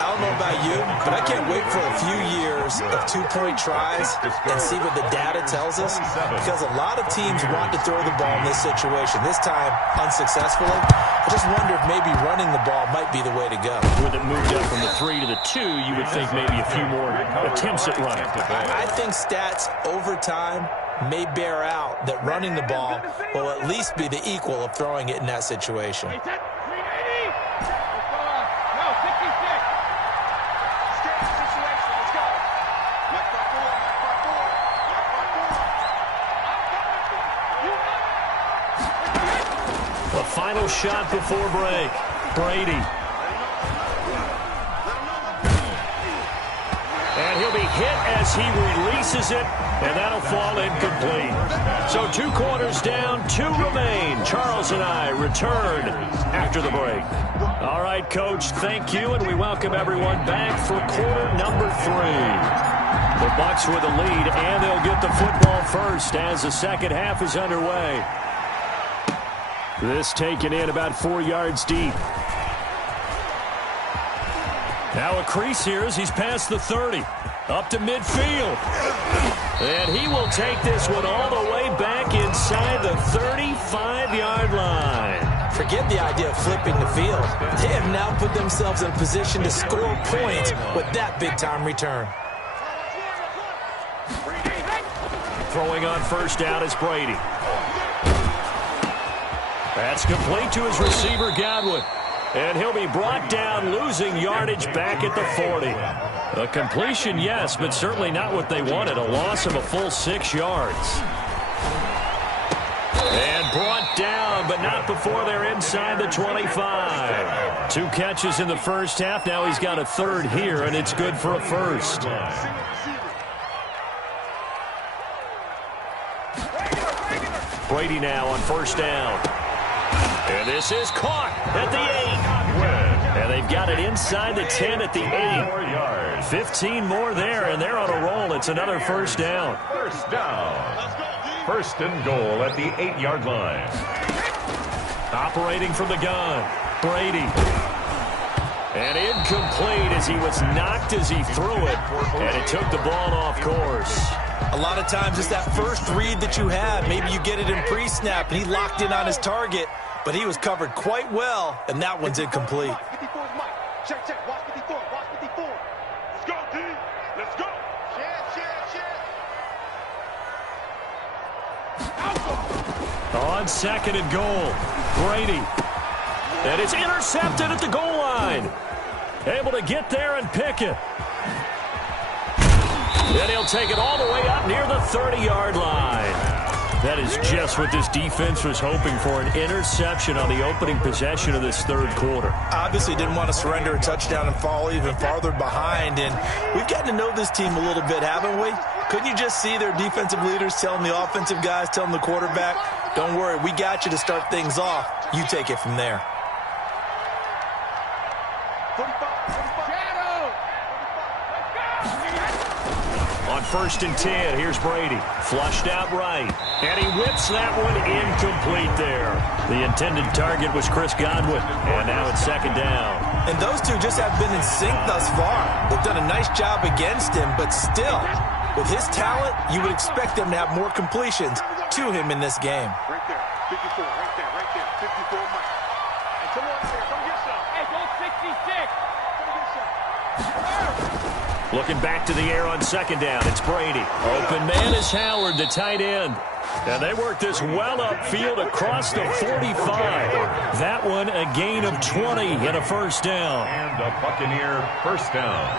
I don't know about you, but I can't wait for a few years of 2-point tries and see what the data tells us, because a lot of teams want to throw the ball in this situation. This time, unsuccessfully. I just wonder if maybe running the ball might be the way to go. With it moved up from the 3 to the 2, you would think maybe a few more attempts at running. I think stats over time may bear out that running the ball will at least be the equal of throwing it in that situation. The final shot before break. Brady. And he'll be hit as he releases it, and that'll fall incomplete. So 2 quarters down, 2 remain. Charles and I return after the break. All right, Coach, thank you, and we welcome everyone back for quarter number 3. The Bucs with the lead, and they'll get the football first as the second half is underway. This taken in about 4 yards deep. Now a crease here as he's past the 30. Up to midfield. And he will take this one all the way back inside the 35-yard line. Forget the idea of flipping the field. They have now put themselves in a position to score points with that big-time return. Throwing on first down is Brady. That's complete to his receiver, Godwin. And he'll be brought down, losing yardage back at the 40. A completion, yes, but certainly not what they wanted. A loss of a full 6 yards. And brought down, but not before they're inside the 25. 2 catches in the first half. Now he's got a third here, and it's good for a first. Brady now on first down. And this is caught at the 8. And they've got it inside the 10 at the 8. 15 more there, and they're on a roll. It's another first down. First down. First and goal at the 8-yard line. Operating from the gun, Brady. And incomplete as he was knocked as he threw it. And it took the ball off course. A lot of times it's that first read that you have. Maybe you get it in pre-snap, and he locked in on his target. But he was covered quite well, and that one's incomplete. Check, check. Watch 54. Watch 54. Let's go, D. Let's go. On second and goal, Brady. And it's intercepted at the goal line. Able to get there and pick it. Then he'll take it all the way up near the 30-yard line. That is just what this defense was hoping for, an interception on the opening possession of this third quarter. Obviously didn't want to surrender a touchdown and fall even farther behind, and we've gotten to know this team a little bit, haven't we? Couldn't you just see their defensive leaders telling the offensive guys, telling the quarterback, don't worry, we got you to start things off. You take it from there. On first and 10, here's Brady. Flushed out right. And he whips that one incomplete there. The intended target was Chris Godwin. And now it's second down. And those two just have been in sync thus far. They've done a nice job against him, but still, with his talent, you would expect them to have more completions to him in this game. Right there. 54. Right there. Right there. 54. Hey, come on here. Come get some. Hey, go 66. Come get some. Looking back to the air on second down, it's Brady. Open man is Howard, the tight end. And they work this well upfield across the 45. That one a gain of 20 and a first down. And a Buccaneer first down.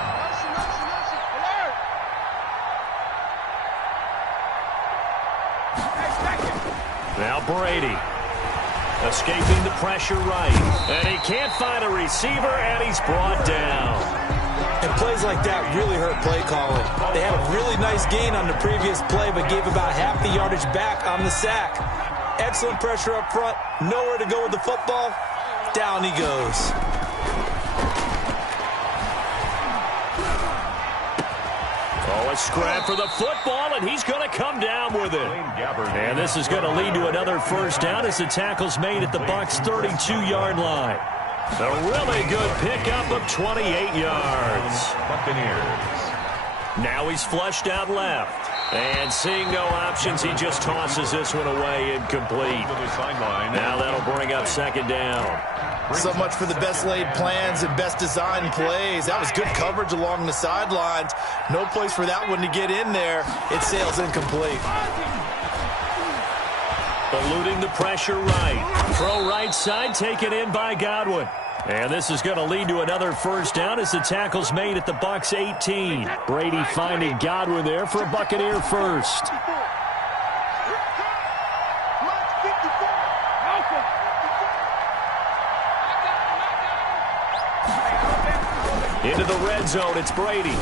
Now Brady. Escaping the pressure right. And he can't find a receiver, and he's brought down. And plays like that really hurt play calling. They had a really nice gain on the previous play, but gave about half the yardage back on the sack. Excellent pressure up front. Nowhere to go with the football. Down he goes. Oh, a scrap for the football, and he's going to come down with it. And this is going to lead to another first down as the tackle's made at the Bucs' 32-yard line. A really good pickup of 28 yards. Buccaneers. Now he's flushed out left. And seeing no options, he just tosses this one away incomplete. Now that'll bring up second down. So much for the best laid plans and best designed plays. That was good coverage along the sidelines. No place for that one to get in there. It sails incomplete. Eluding the pressure right. Throw right side, taken in by Godwin. And this is going to lead to another first down as the tackle's made at the Bucs' 18. Brady finding Godwin there for a Buccaneer first. Into the red zone, it's Brady.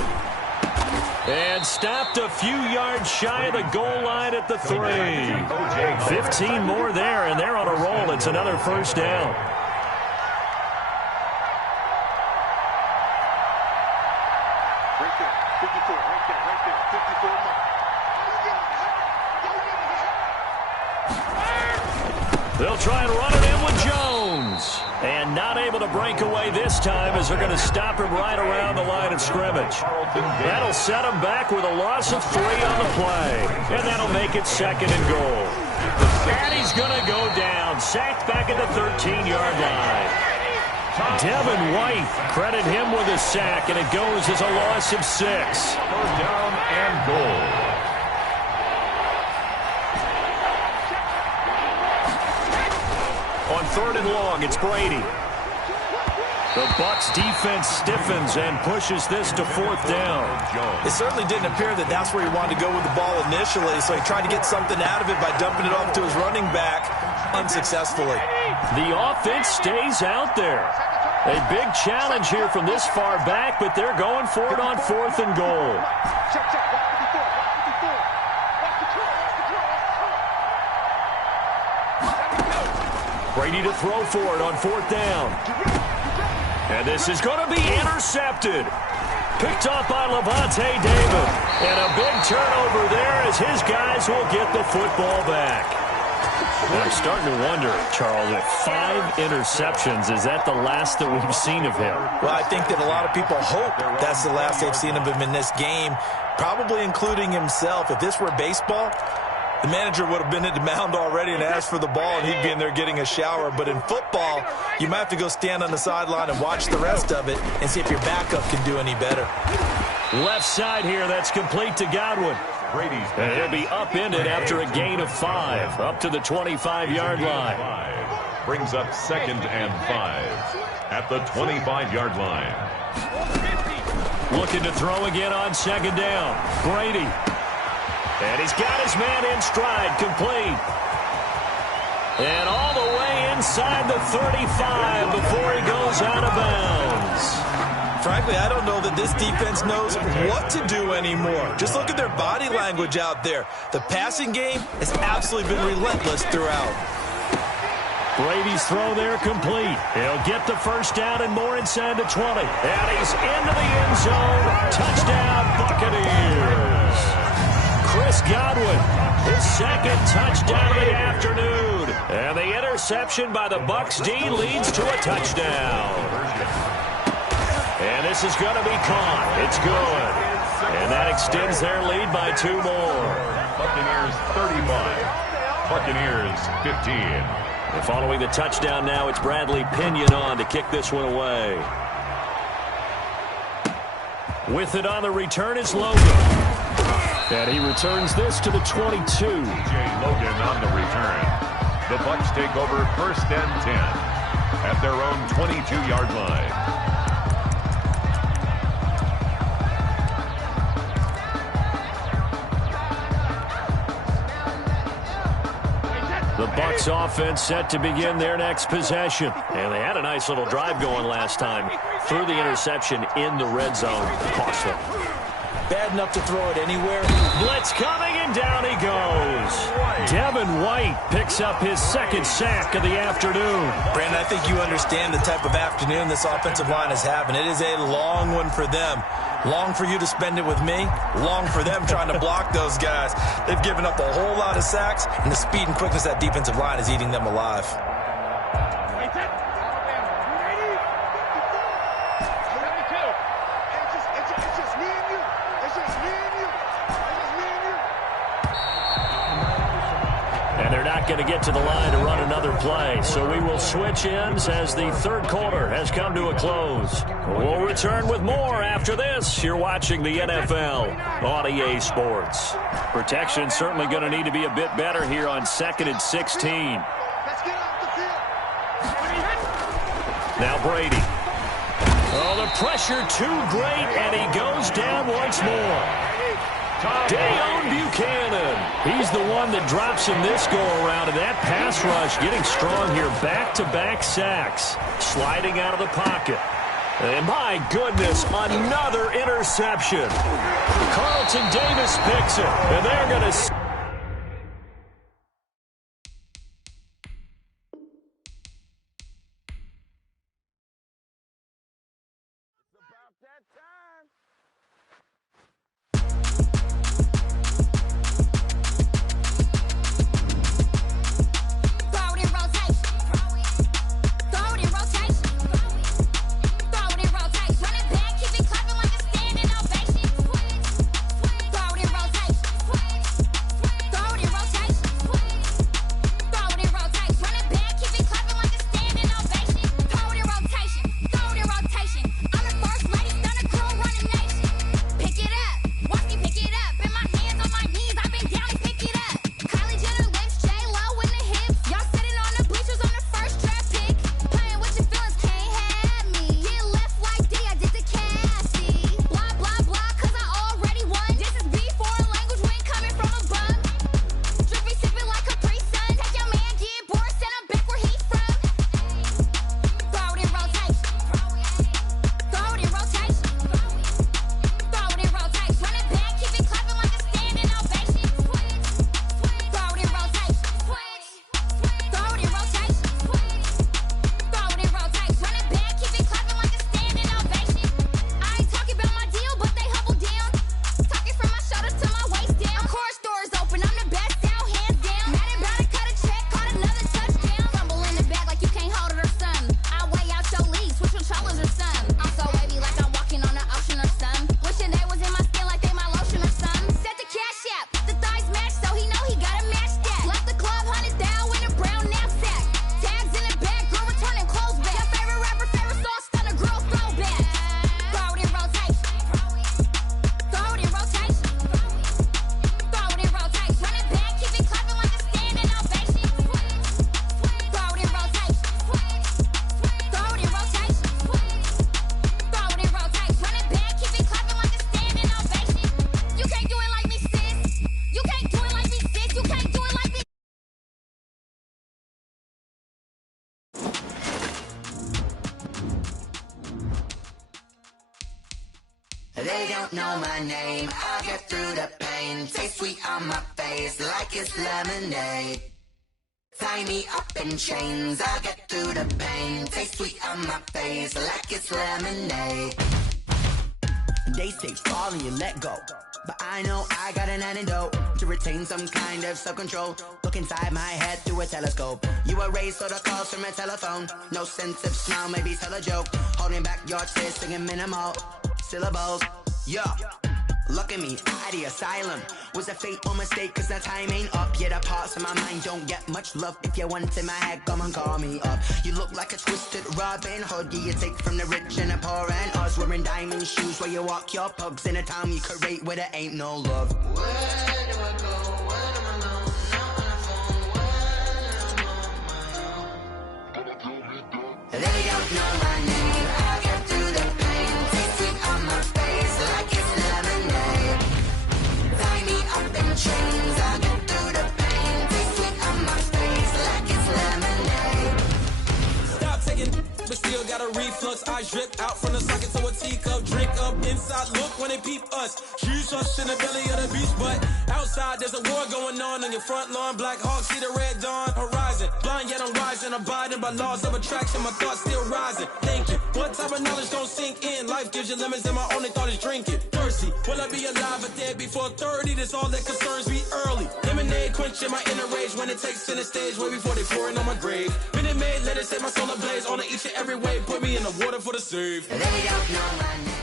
And stopped a few yards shy of the goal line at the 3. 15 more there, and they're on a roll. It's another first down. Right there, 54, right there, 54 more. They'll try and run it in with Jones. And not able to break away this time as they're going to stop him right around the line of scrimmage. That'll set him back with a loss of 3 on the play. And that'll make it 2nd and goal. And he's going to go down. Sacked back at the 13-yard line. Devin White, credit him with a sack, and it goes as a loss of 6. 3rd down and goal. On 3rd and long, it's Brady. The Bucs defense stiffens and pushes this to 4th down. It certainly didn't appear that that's where he wanted to go with the ball initially, so he tried to get something out of it by dumping it off to his running back unsuccessfully. The offense stays out there. A big challenge here from this far back, but they're going for it on 4th and goal. Brady to throw for it on 4th down. And this is going to be intercepted. Picked off by Levante David. And a big turnover there as his guys will get the football back. And I'm starting to wonder, Charles, if 5 interceptions, is that the last that we've seen of him? Well, I think that a lot of people hope that's the last they've seen of him in this game, probably including himself. If this were baseball, the manager would have been at the mound already and asked for the ball, and he'd be in there getting a shower. But in football, you might have to go stand on the sideline and watch the rest of it and see if your backup can do any better. Left side here, that's complete to Godwin. And he'll be upended after a gain of 5, up to the 25-yard line. Brings up 2nd and 5 at the 25-yard line. Looking to throw again on 2nd down. Brady. And he's got his man in stride, complete. And all the way inside the 35 before he goes out of bounds. Frankly, I don't know that this defense knows what to do anymore. Just look at their body language out there. The passing game has absolutely been relentless throughout. Brady's throw there complete. He'll get the first down and more inside the 20. And he's into the end zone. Touchdown, Buccaneers. Chris Godwin, his 2nd touchdown of the afternoon. And the interception by the Bucs D leads to a touchdown. And this is going to be caught. It's good. And that extends their lead by 2 more. Buccaneers 35. Buccaneers 15. And following the touchdown now, it's Bradley Pinion on to kick this one away. With it on the return is Logan. And he returns this to the 22. J. Logan on the return. The Bucs take over 1st and 10 at their own 22-yard line. The Bucs offense set to begin their next possession. And they had a nice little drive going last time. Threw the interception in the red zone. Cost them. Bad enough to throw it anywhere. Blitz coming, and down he goes. Devin White picks up his 2nd sack of the afternoon. Brandon, I think you understand the type of afternoon this offensive line is having. It is a long one for them. Long for you to spend it with me. Long for them trying to block those guys. They've given up a whole lot of sacks, and the speed and quickness of that defensive line is eating them alive. And they're not going to get to the line to run another play. So we will switch ends as the 3rd quarter has come to a close. We'll return with more after this. You're watching the NFL on EA Sports. Protection certainly going to need to be a bit better here on 2nd and 16. Now Brady. Oh, the pressure too great, and he goes down once more. Dayon Buchanan. He's the one that drops him this go-around, and that pass rush getting strong here. Back-to-back sacks. Sliding out of the pocket. And my goodness, another interception. Carlton Davis picks it, and they're going to... They don't know my name, I'll get through the pain. Taste sweet on my face like it's lemonade. Tie me up in chains, I'll get through the pain. Taste sweet on my face like it's lemonade. They say fall and you let go, but I know I got an antidote to retain some kind of self-control. Look inside my head through a telescope. You erase all the calls from a telephone. No sense of smile, maybe tell a joke. Holding back your tears, singing minimal syllables. Yeah, look at me, out the asylum. Was a fate or mistake, cause the time ain't up. Yet the parts of my mind don't get much love. If you want in my head, come and call me up. You look like a twisted Robin Hood. Yeah, you take from the rich and the poor and us. Wearing diamond shoes while you walk your pugs in a town you create where there ain't no love. Where do I go? When am I alone? Not on the phone. When I'm on my own. They don't know my name. I'll get through the pain. Taste sweet on my face like it's lemonade. Tie me up in chains. I'll get through the pain. Taste sweet on my face like it's lemonade. Stop taking, but still got a reflux. Eyes drip out from the socket to a teacup. Drink up inside, look when they peep us. Shoes us in the belly of the beast, but outside there's a war going on your front lawn. Black Hawk, see the red dawn horizon. Blind yet I'm rising, abiding by laws of attraction. My thoughts still rising, thinking what type of knowledge don't sink in. Life gives you limits and my only thought is drinking. Thirsty, will I be alive or dead before 30? That's all that concerns me early. Lemonade quenching my inner rage when it takes center stage way before they pour it on my grave. Minute Maid, let it set my soul ablaze on each and every way. Put me in the water for the save. They don't know my name.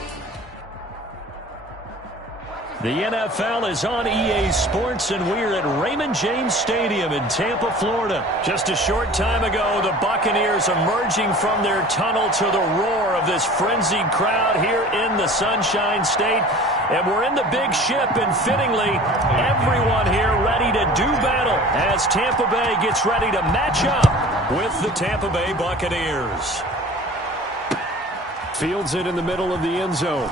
The NFL is on EA Sports, and we're at Raymond James Stadium in Tampa, Florida. Just a short time ago, the Buccaneers emerging from their tunnel to the roar of this frenzied crowd here in the Sunshine State. And we're in the big ship, and fittingly, everyone here ready to do battle as Tampa Bay gets ready to match up with the Tampa Bay Buccaneers. Fields it in the middle of the end zone.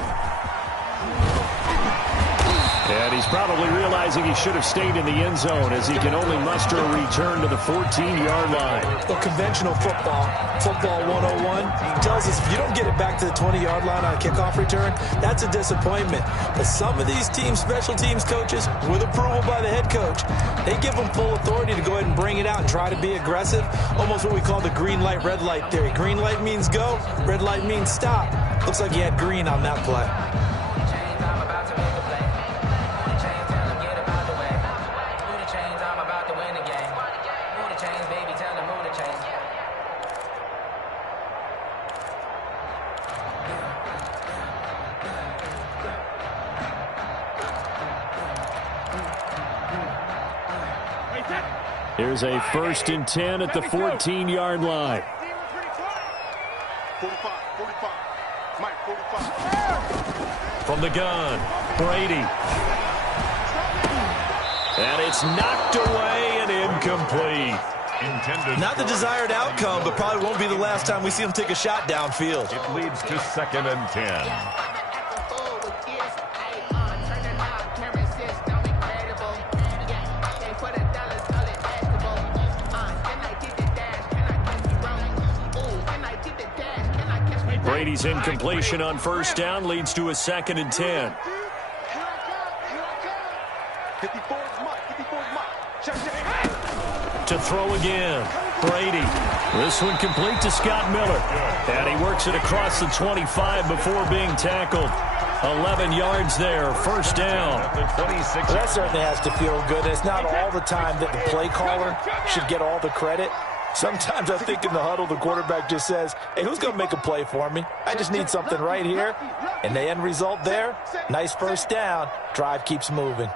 And he's probably realizing he should have stayed in the end zone as he can only muster a return to the 14-yard line. Well, conventional football 101, tells us if you don't get it back to the 20-yard line on a kickoff return, that's a disappointment. But some of these teams, special teams coaches, with approval by the head coach, they give them full authority to go ahead and bring it out and try to be aggressive, almost what we call the green light, red light theory. Green light means go, red light means stop. Looks like he had green on that play. Here's a 1st and 10 at the 14-yard line. 45. Mike, 45. From the gun, Brady. And it's knocked away and incomplete. Not the desired outcome, but probably won't be the last time we see him take a shot downfield. It leads to 2nd and 10. Brady's incompletion on 1st down leads to a 2nd and 10. 54 Mike. To throw again, Brady. This one complete to Scott Miller. And he works it across the 25 before being tackled. 11 yards there, 1st down. Well, that certainly has to feel good. It's not all the time that the play caller should get all the credit. Sometimes I think in the huddle, the quarterback just says, hey, who's going to make a play for me? I just need something right here. And the end result there, nice 1st down. Drive keeps moving.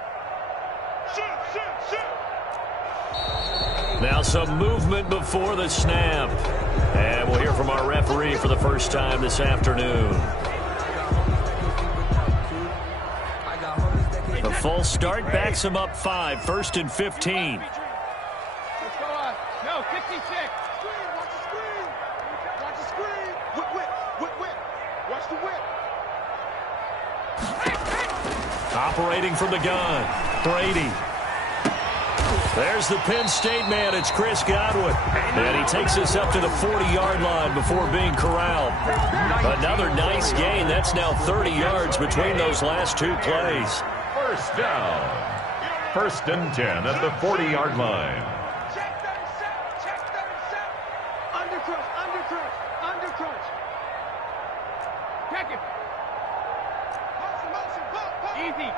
Now some movement before the snap. And we'll hear from our referee for the first time this afternoon. The full start backs him up 5, 1st and 15. No, 56. Watch the screen. Watch the screen. Whip. Watch the whip. Operating from the gun, Brady. There's the Penn State man. It's Chris Godwin. And he takes us up to the 40-yard line before being corralled. Another nice gain. That's now 30 yards between those last 2 plays. 1st down. 1st and 10 at the 40-yard line. Undercrunch. Check it. Motion. Easy.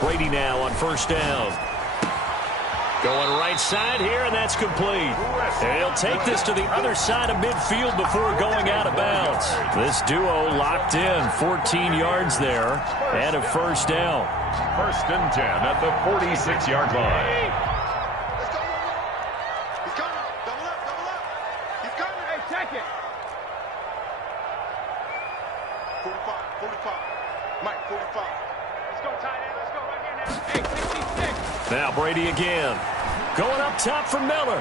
Brady now on 1st down. Going right side here, and that's complete. And he'll take this to the other side of midfield before going out of bounds. This duo locked in, 14 yards there, and a 1st down. 1st and 10 at the 46-yard line. Let's go. He's coming. Double up. He's coming. Hey, check it. 45. Mike, 45. Let's go, tight end. Let's go right here now. Hey, 66. Now Brady again. Going up top for Miller.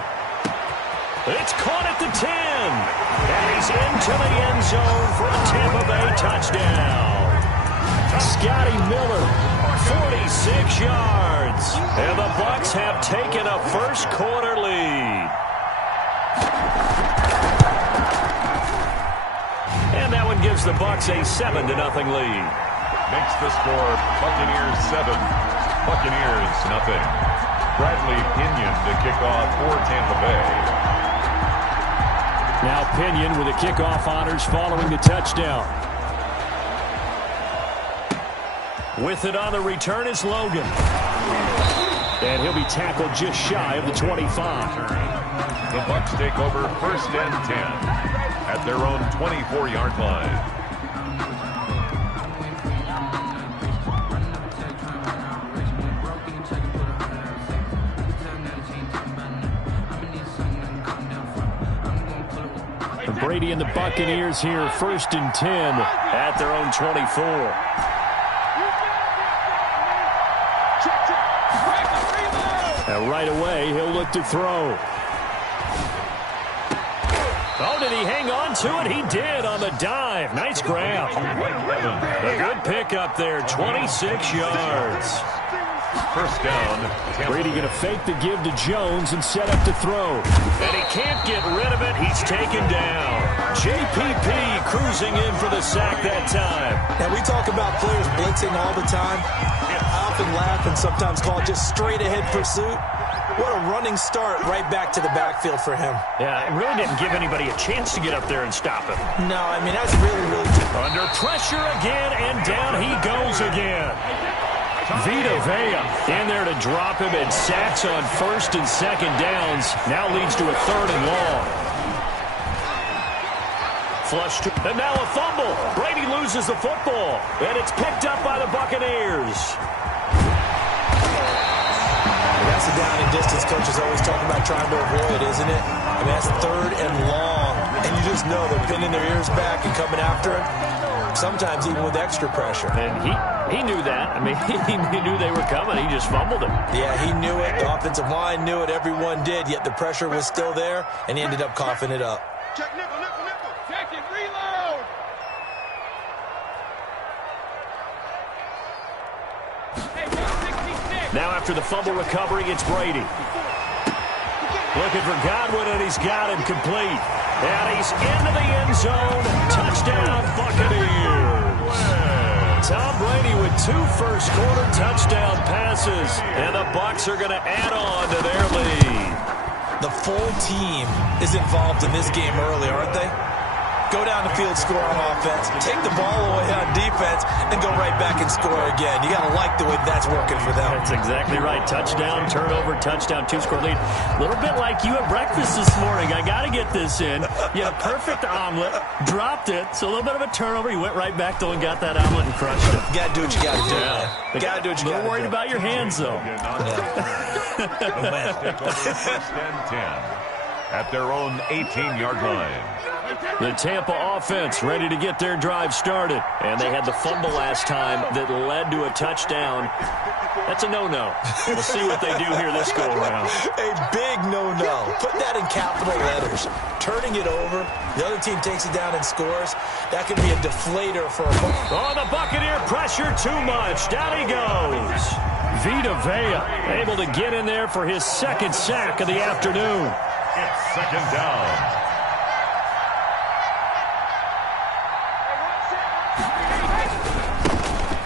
It's caught at the 10. And he's into the end zone for a Tampa Bay touchdown. Scotty Miller, 46 yards. And the Bucs have taken a first quarter lead. And that one gives the Bucs a 7-0 lead. Makes the score Buccaneers 7, Buccaneers nothing. Bradley Pinion to kick off for Tampa Bay. Now Pinion with the kickoff honors following the touchdown. With it on the return is Logan. And he'll be tackled just shy of the 25. The Bucs take over 1st and 10 at their own 24-yard line. Brady and the Buccaneers here, 1st and 10 at their own 24. And right away, he'll look to throw. Oh, did he hang on to it? He did on the dive. Nice grab. A good pickup there, 26 yards. First down. Brady going to fake the give to Jones and set up to throw. And he can't get rid of it. He's taken down. JPP cruising in for the sack that time. Now, we talk about players blitzing all the time. I often laugh and sometimes call it just straight-ahead pursuit. What a running start right back to the backfield for him. Yeah, it really didn't give anybody a chance to get up there and stop him. No, I mean, that's really under pressure again, and down he goes again. Vita Vea in there to drop him, and sacks on first and second downs. Now leads to a third and long. Flush to, and now a fumble. Brady loses the football, and it's picked up by the Buccaneers. That's the down and distance coaches always talk about trying to avoid, isn't it? I mean, that's third and long, and you just know they're pinning their ears back and coming after it. Sometimes even with extra pressure. And he knew that. I mean, he knew they were coming. He just fumbled it. Yeah, he knew it. The offensive line knew it. Everyone did, yet the pressure was still there, and he ended up coughing it up. Check nickel, nickel, nickel. Check it, reload. Now after the fumble recovery, it's Brady. Looking for Godwin, and he's got him complete. And he's into the end zone. Touchdown, Buccaneers. Tom Brady with 2 first-quarter touchdown passes. And the Bucs are going to add on to their lead. The full team is involved in this game early, aren't they? Go down the field, score on offense, take the ball away on defense, and go right back and score again. You got to like the way that's working for them. That's exactly right. Touchdown, turnover, touchdown, 2-score lead. A little bit like you at breakfast this morning. I got to get this in. You had a perfect omelet, dropped it, so a little bit of a turnover. You went right back, though, and got that omelet and crushed it. You got to do what you got to do, man. You got to do what you got to do. A little worried about your hands, though. First and 10 at their own 18-yard line. The Tampa offense ready to get their drive started. And they had the fumble last time that led to a touchdown. That's a no-no. We'll see what they do here this go-around. A big no-no. Put that in capital letters. Turning it over, the other team takes it down and scores. That could be a deflator for a... Oh, the Buccaneer pressure too much. Down he goes. Vita Vea able to get in there for his second sack of the afternoon. It's second down.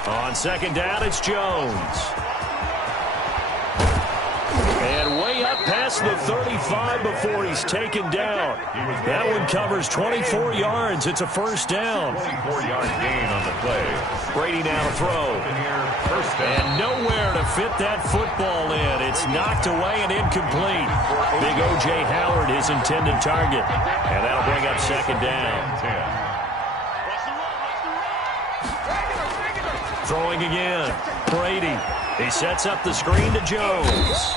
On second down, it's Jones. And way up past the 35 before he's taken down. That one covers 24 yards. It's a first down. 24-yard gain on the play. Brady now to throw. And nowhere to fit that football in. It's knocked away and incomplete. Big O.J. Howard, his intended target. And that'll bring up second down. Throwing again. Brady. He sets up the screen to Jones.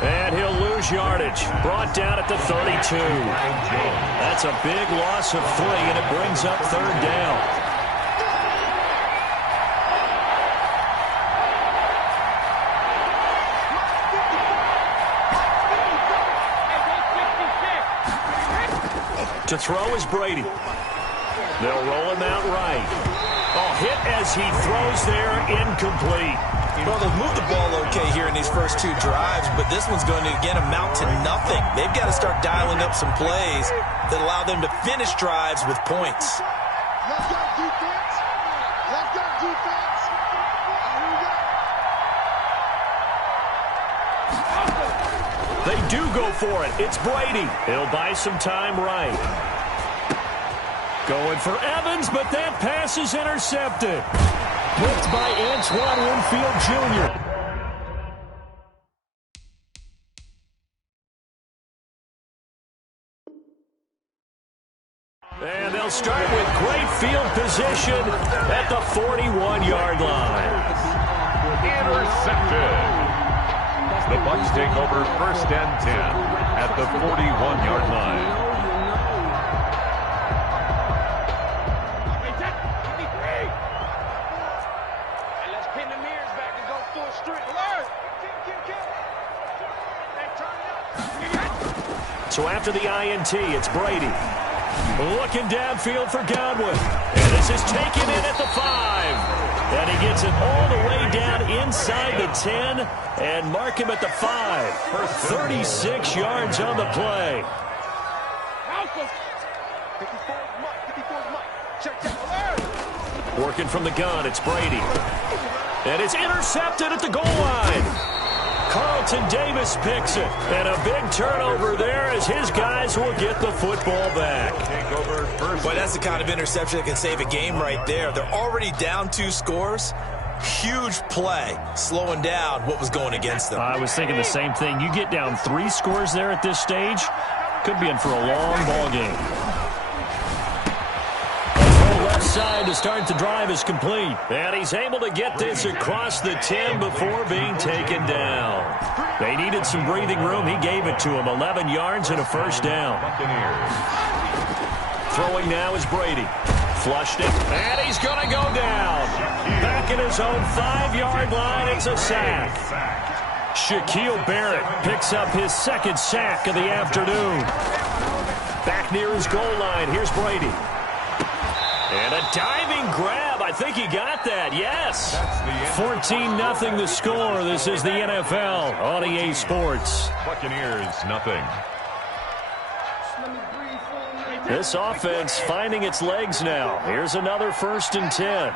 And he'll lose yardage. Brought down at the 32. That's a big loss of 3, and it brings up third down. To throw is Brady. They'll roll him out right. Oh, hit as he throws there, incomplete. Well, they've moved the ball okay here in these first 2 drives, but this one's going to, again, amount to nothing. They've got to start dialing up some plays that allow them to finish drives with points. Let's go, defense. Let's go, defense. They Here we go. do go for it. It's Brady. He'll buy some time right. Going for Evans, but that pass is intercepted. Picked by Antoine Winfield Jr. And they'll start with great field position at the 41-yard line. Intercepted. The Bucs take over first and 10 at the 41-yard line. So after the INT, it's Brady. Looking downfield for Godwin. And this is taken in at the 5. And he gets it all the way down inside the 10 and mark him at the 5. 36 yards on the play. Working from the gun, it's Brady. And it's intercepted at the goal line. Carlton Davis picks it. And a big turnover there as his guys will get the football back. Boy, that's the kind of interception that can save a game right there. They're already down 2 scores. Huge play, slowing down what was going against them. I was thinking the same thing. You get down 3 scores there at this stage, could be in for a long ball game. Left side to start the drive is complete. And he's able to get this across the 10 before being taken down. They needed some breathing room. He gave it to him. 11 yards and a first down. Throwing now is Brady. Flushed it. And he's going to go down. Back in his own 5-yard line. It's a sack. Shaquille Barrett picks up his 2nd sack of the afternoon. Back near his goal line. Here's Brady. And a diving grab. I think he got that. Yes. 14-0 the score. This is the NFL on EA Sports. Buccaneers, nothing. This offense finding its legs now. Here's another 1st and 10.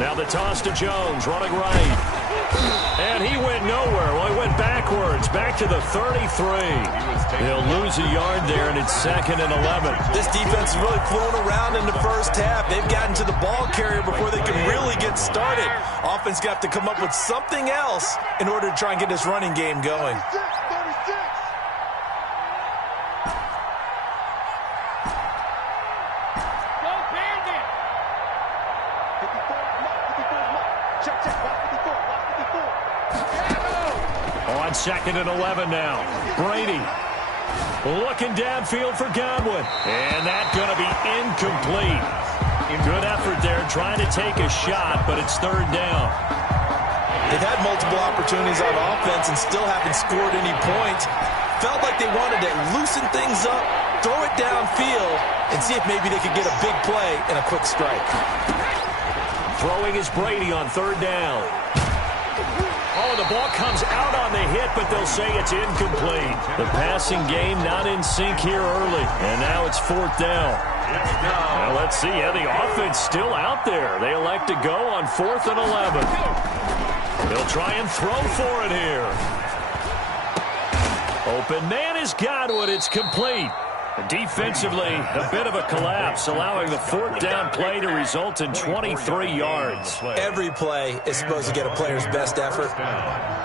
Now the toss to Jones, running right. And he went nowhere. Well, he went backwards, back to the 33. They'll lose a yard there, and it's 2nd and 11. This defense is really flown around in the first half. They've gotten to the ball carrier before they can really get started. Offense got to come up with something else in order to try and get this running game going. On 2nd and 11 now. Brady looking downfield for Godwin. And that's going to be incomplete. Good effort there trying to take a shot, but it's 3rd down. They've had multiple opportunities on offense and still haven't scored any points. Felt like they wanted to loosen things up, throw it downfield, and see if maybe they could get a big play and a quick strike. Throwing is Brady on 3rd down. Oh, the ball comes out on the hit, but they'll say it's incomplete. The passing game not in sync here early, and now it's 4th down. Now let's see. Yeah, the offense still out there. They elect to go on 4th and 11. They'll try and throw for it here. Open man is Godwin. It's complete. Defensively, a bit of a collapse, allowing the 4th down play to result in 23 yards. Every play is supposed to get a player's best effort,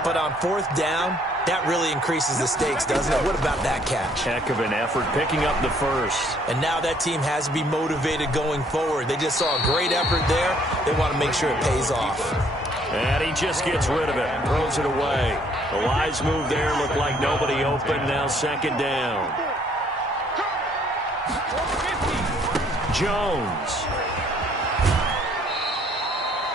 but on 4th down, that really increases the stakes, doesn't it? What about that catch? Heck of an effort, picking up the 1st. And now that team has to be motivated going forward. They just saw a great effort there. They want to make sure it pays off. And he just gets rid of it, throws it away. The wise move there looked like nobody open, now 2nd down. Jones.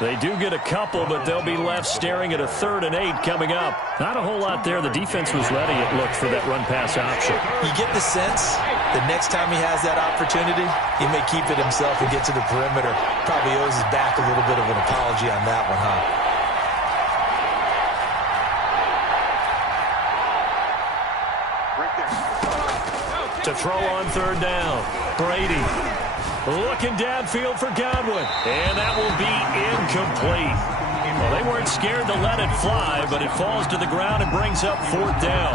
They do get a couple, but they'll be left staring at a 3rd and 8 coming up. Not a whole lot there. The defense was ready, it looked, for that run-pass option. You get the sense that next time he has that opportunity, he may keep it himself and get to the perimeter. Probably owes his back a little bit of an apology on that one, huh? To throw on 3rd down. Brady looking downfield for Godwin. And that will be incomplete. Well, they weren't scared to let it fly, but it falls to the ground and brings up 4th down.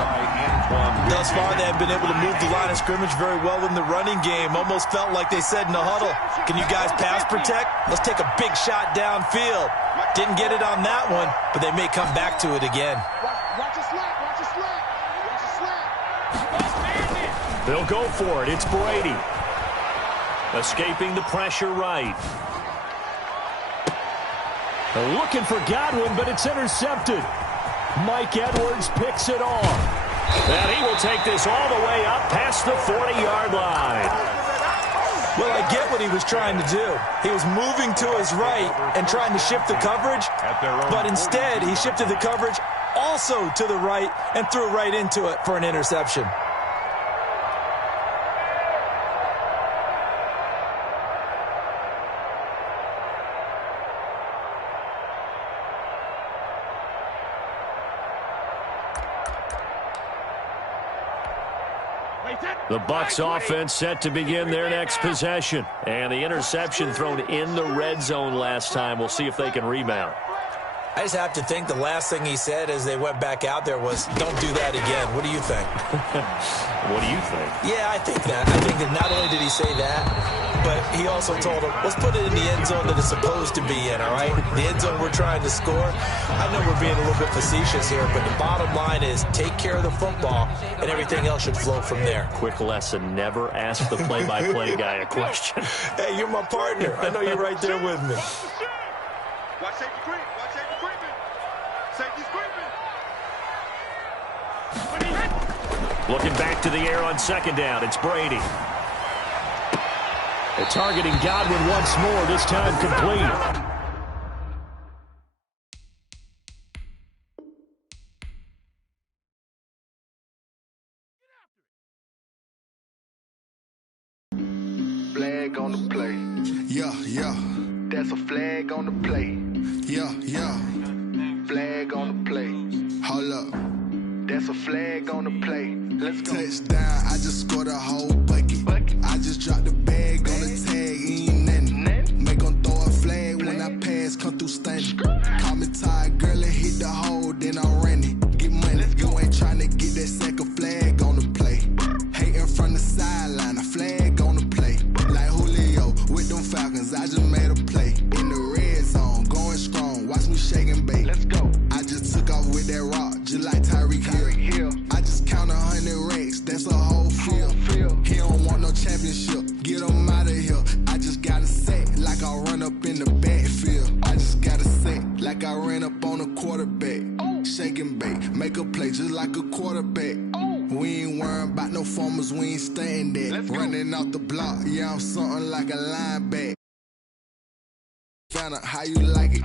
Thus far, they have been able to move the line of scrimmage very well in the running game. Almost felt like they said in the huddle, can you guys pass protect? Let's take a big shot downfield. Didn't get it on that one, but they may come back to it again. Watch a slap, watch a slap, watch a slap. They'll go for it. It's Brady. Escaping the pressure right. They're looking for Godwin, but it's intercepted. Mike Edwards picks it off. And he will take this all the way up past the 40-yard line. Well, I get what he was trying to do. He was moving to his right and trying to shift the coverage, but instead he shifted the coverage also to the right and threw right into it for an interception. The Bucs offense set to begin their next possession. And the interception thrown in the red zone last time. We'll see if they can rebound. I just have to think the last thing he said as they went back out there was, don't do that again. What do you think? What do you think? Yeah, I think that. I think that not only did he say that, but he also told them, let's put it in the end zone that it's supposed to be in, all right? The end zone we're trying to score. I know we're being a little bit facetious here, but the bottom line is take care of the football, and everything else should flow from there. Quick lesson, never ask the play-by-play guy a question. Hey, you're my partner. I know you're right there with me. Watch safety creep. Watch safety creeping. Safety's creeping. Looking back to the air on second down, it's Brady. They're targeting Godwin once more, this time complete. Flag on the play. Yeah, yeah. That's a flag on the play. Yeah, yeah. Flag on the play. Hold up. That's a flag on the play. Let's go. Touchdown, I just scored a whole bucket. I just dropped the bag on the tag, ain't nothing. Make them throw a flag when I pass, come through stunning. Call me tired, girl, and hit the hole, then I'm running. Get money, you ain't trying to get that second flag on the play. Hating from the sideline, a flag on the play. Like Julio with them Falcons, I just made a play. In the red zone, going strong, watch me shake and bake. Let's go. I just took off with that rock, just like Tyreek Hill. I just count 100 racks, that's a whole field. He don't want no championship, get him out of here. I just got a set like I run up in the backfield. I just got a set like I ran up on a quarterback. Shake and bake, make a play just like a quarterback. We ain't worrying about no formers, we ain't staying there. Running off the block, yeah, I'm something like a linebacker. Found out how you like it.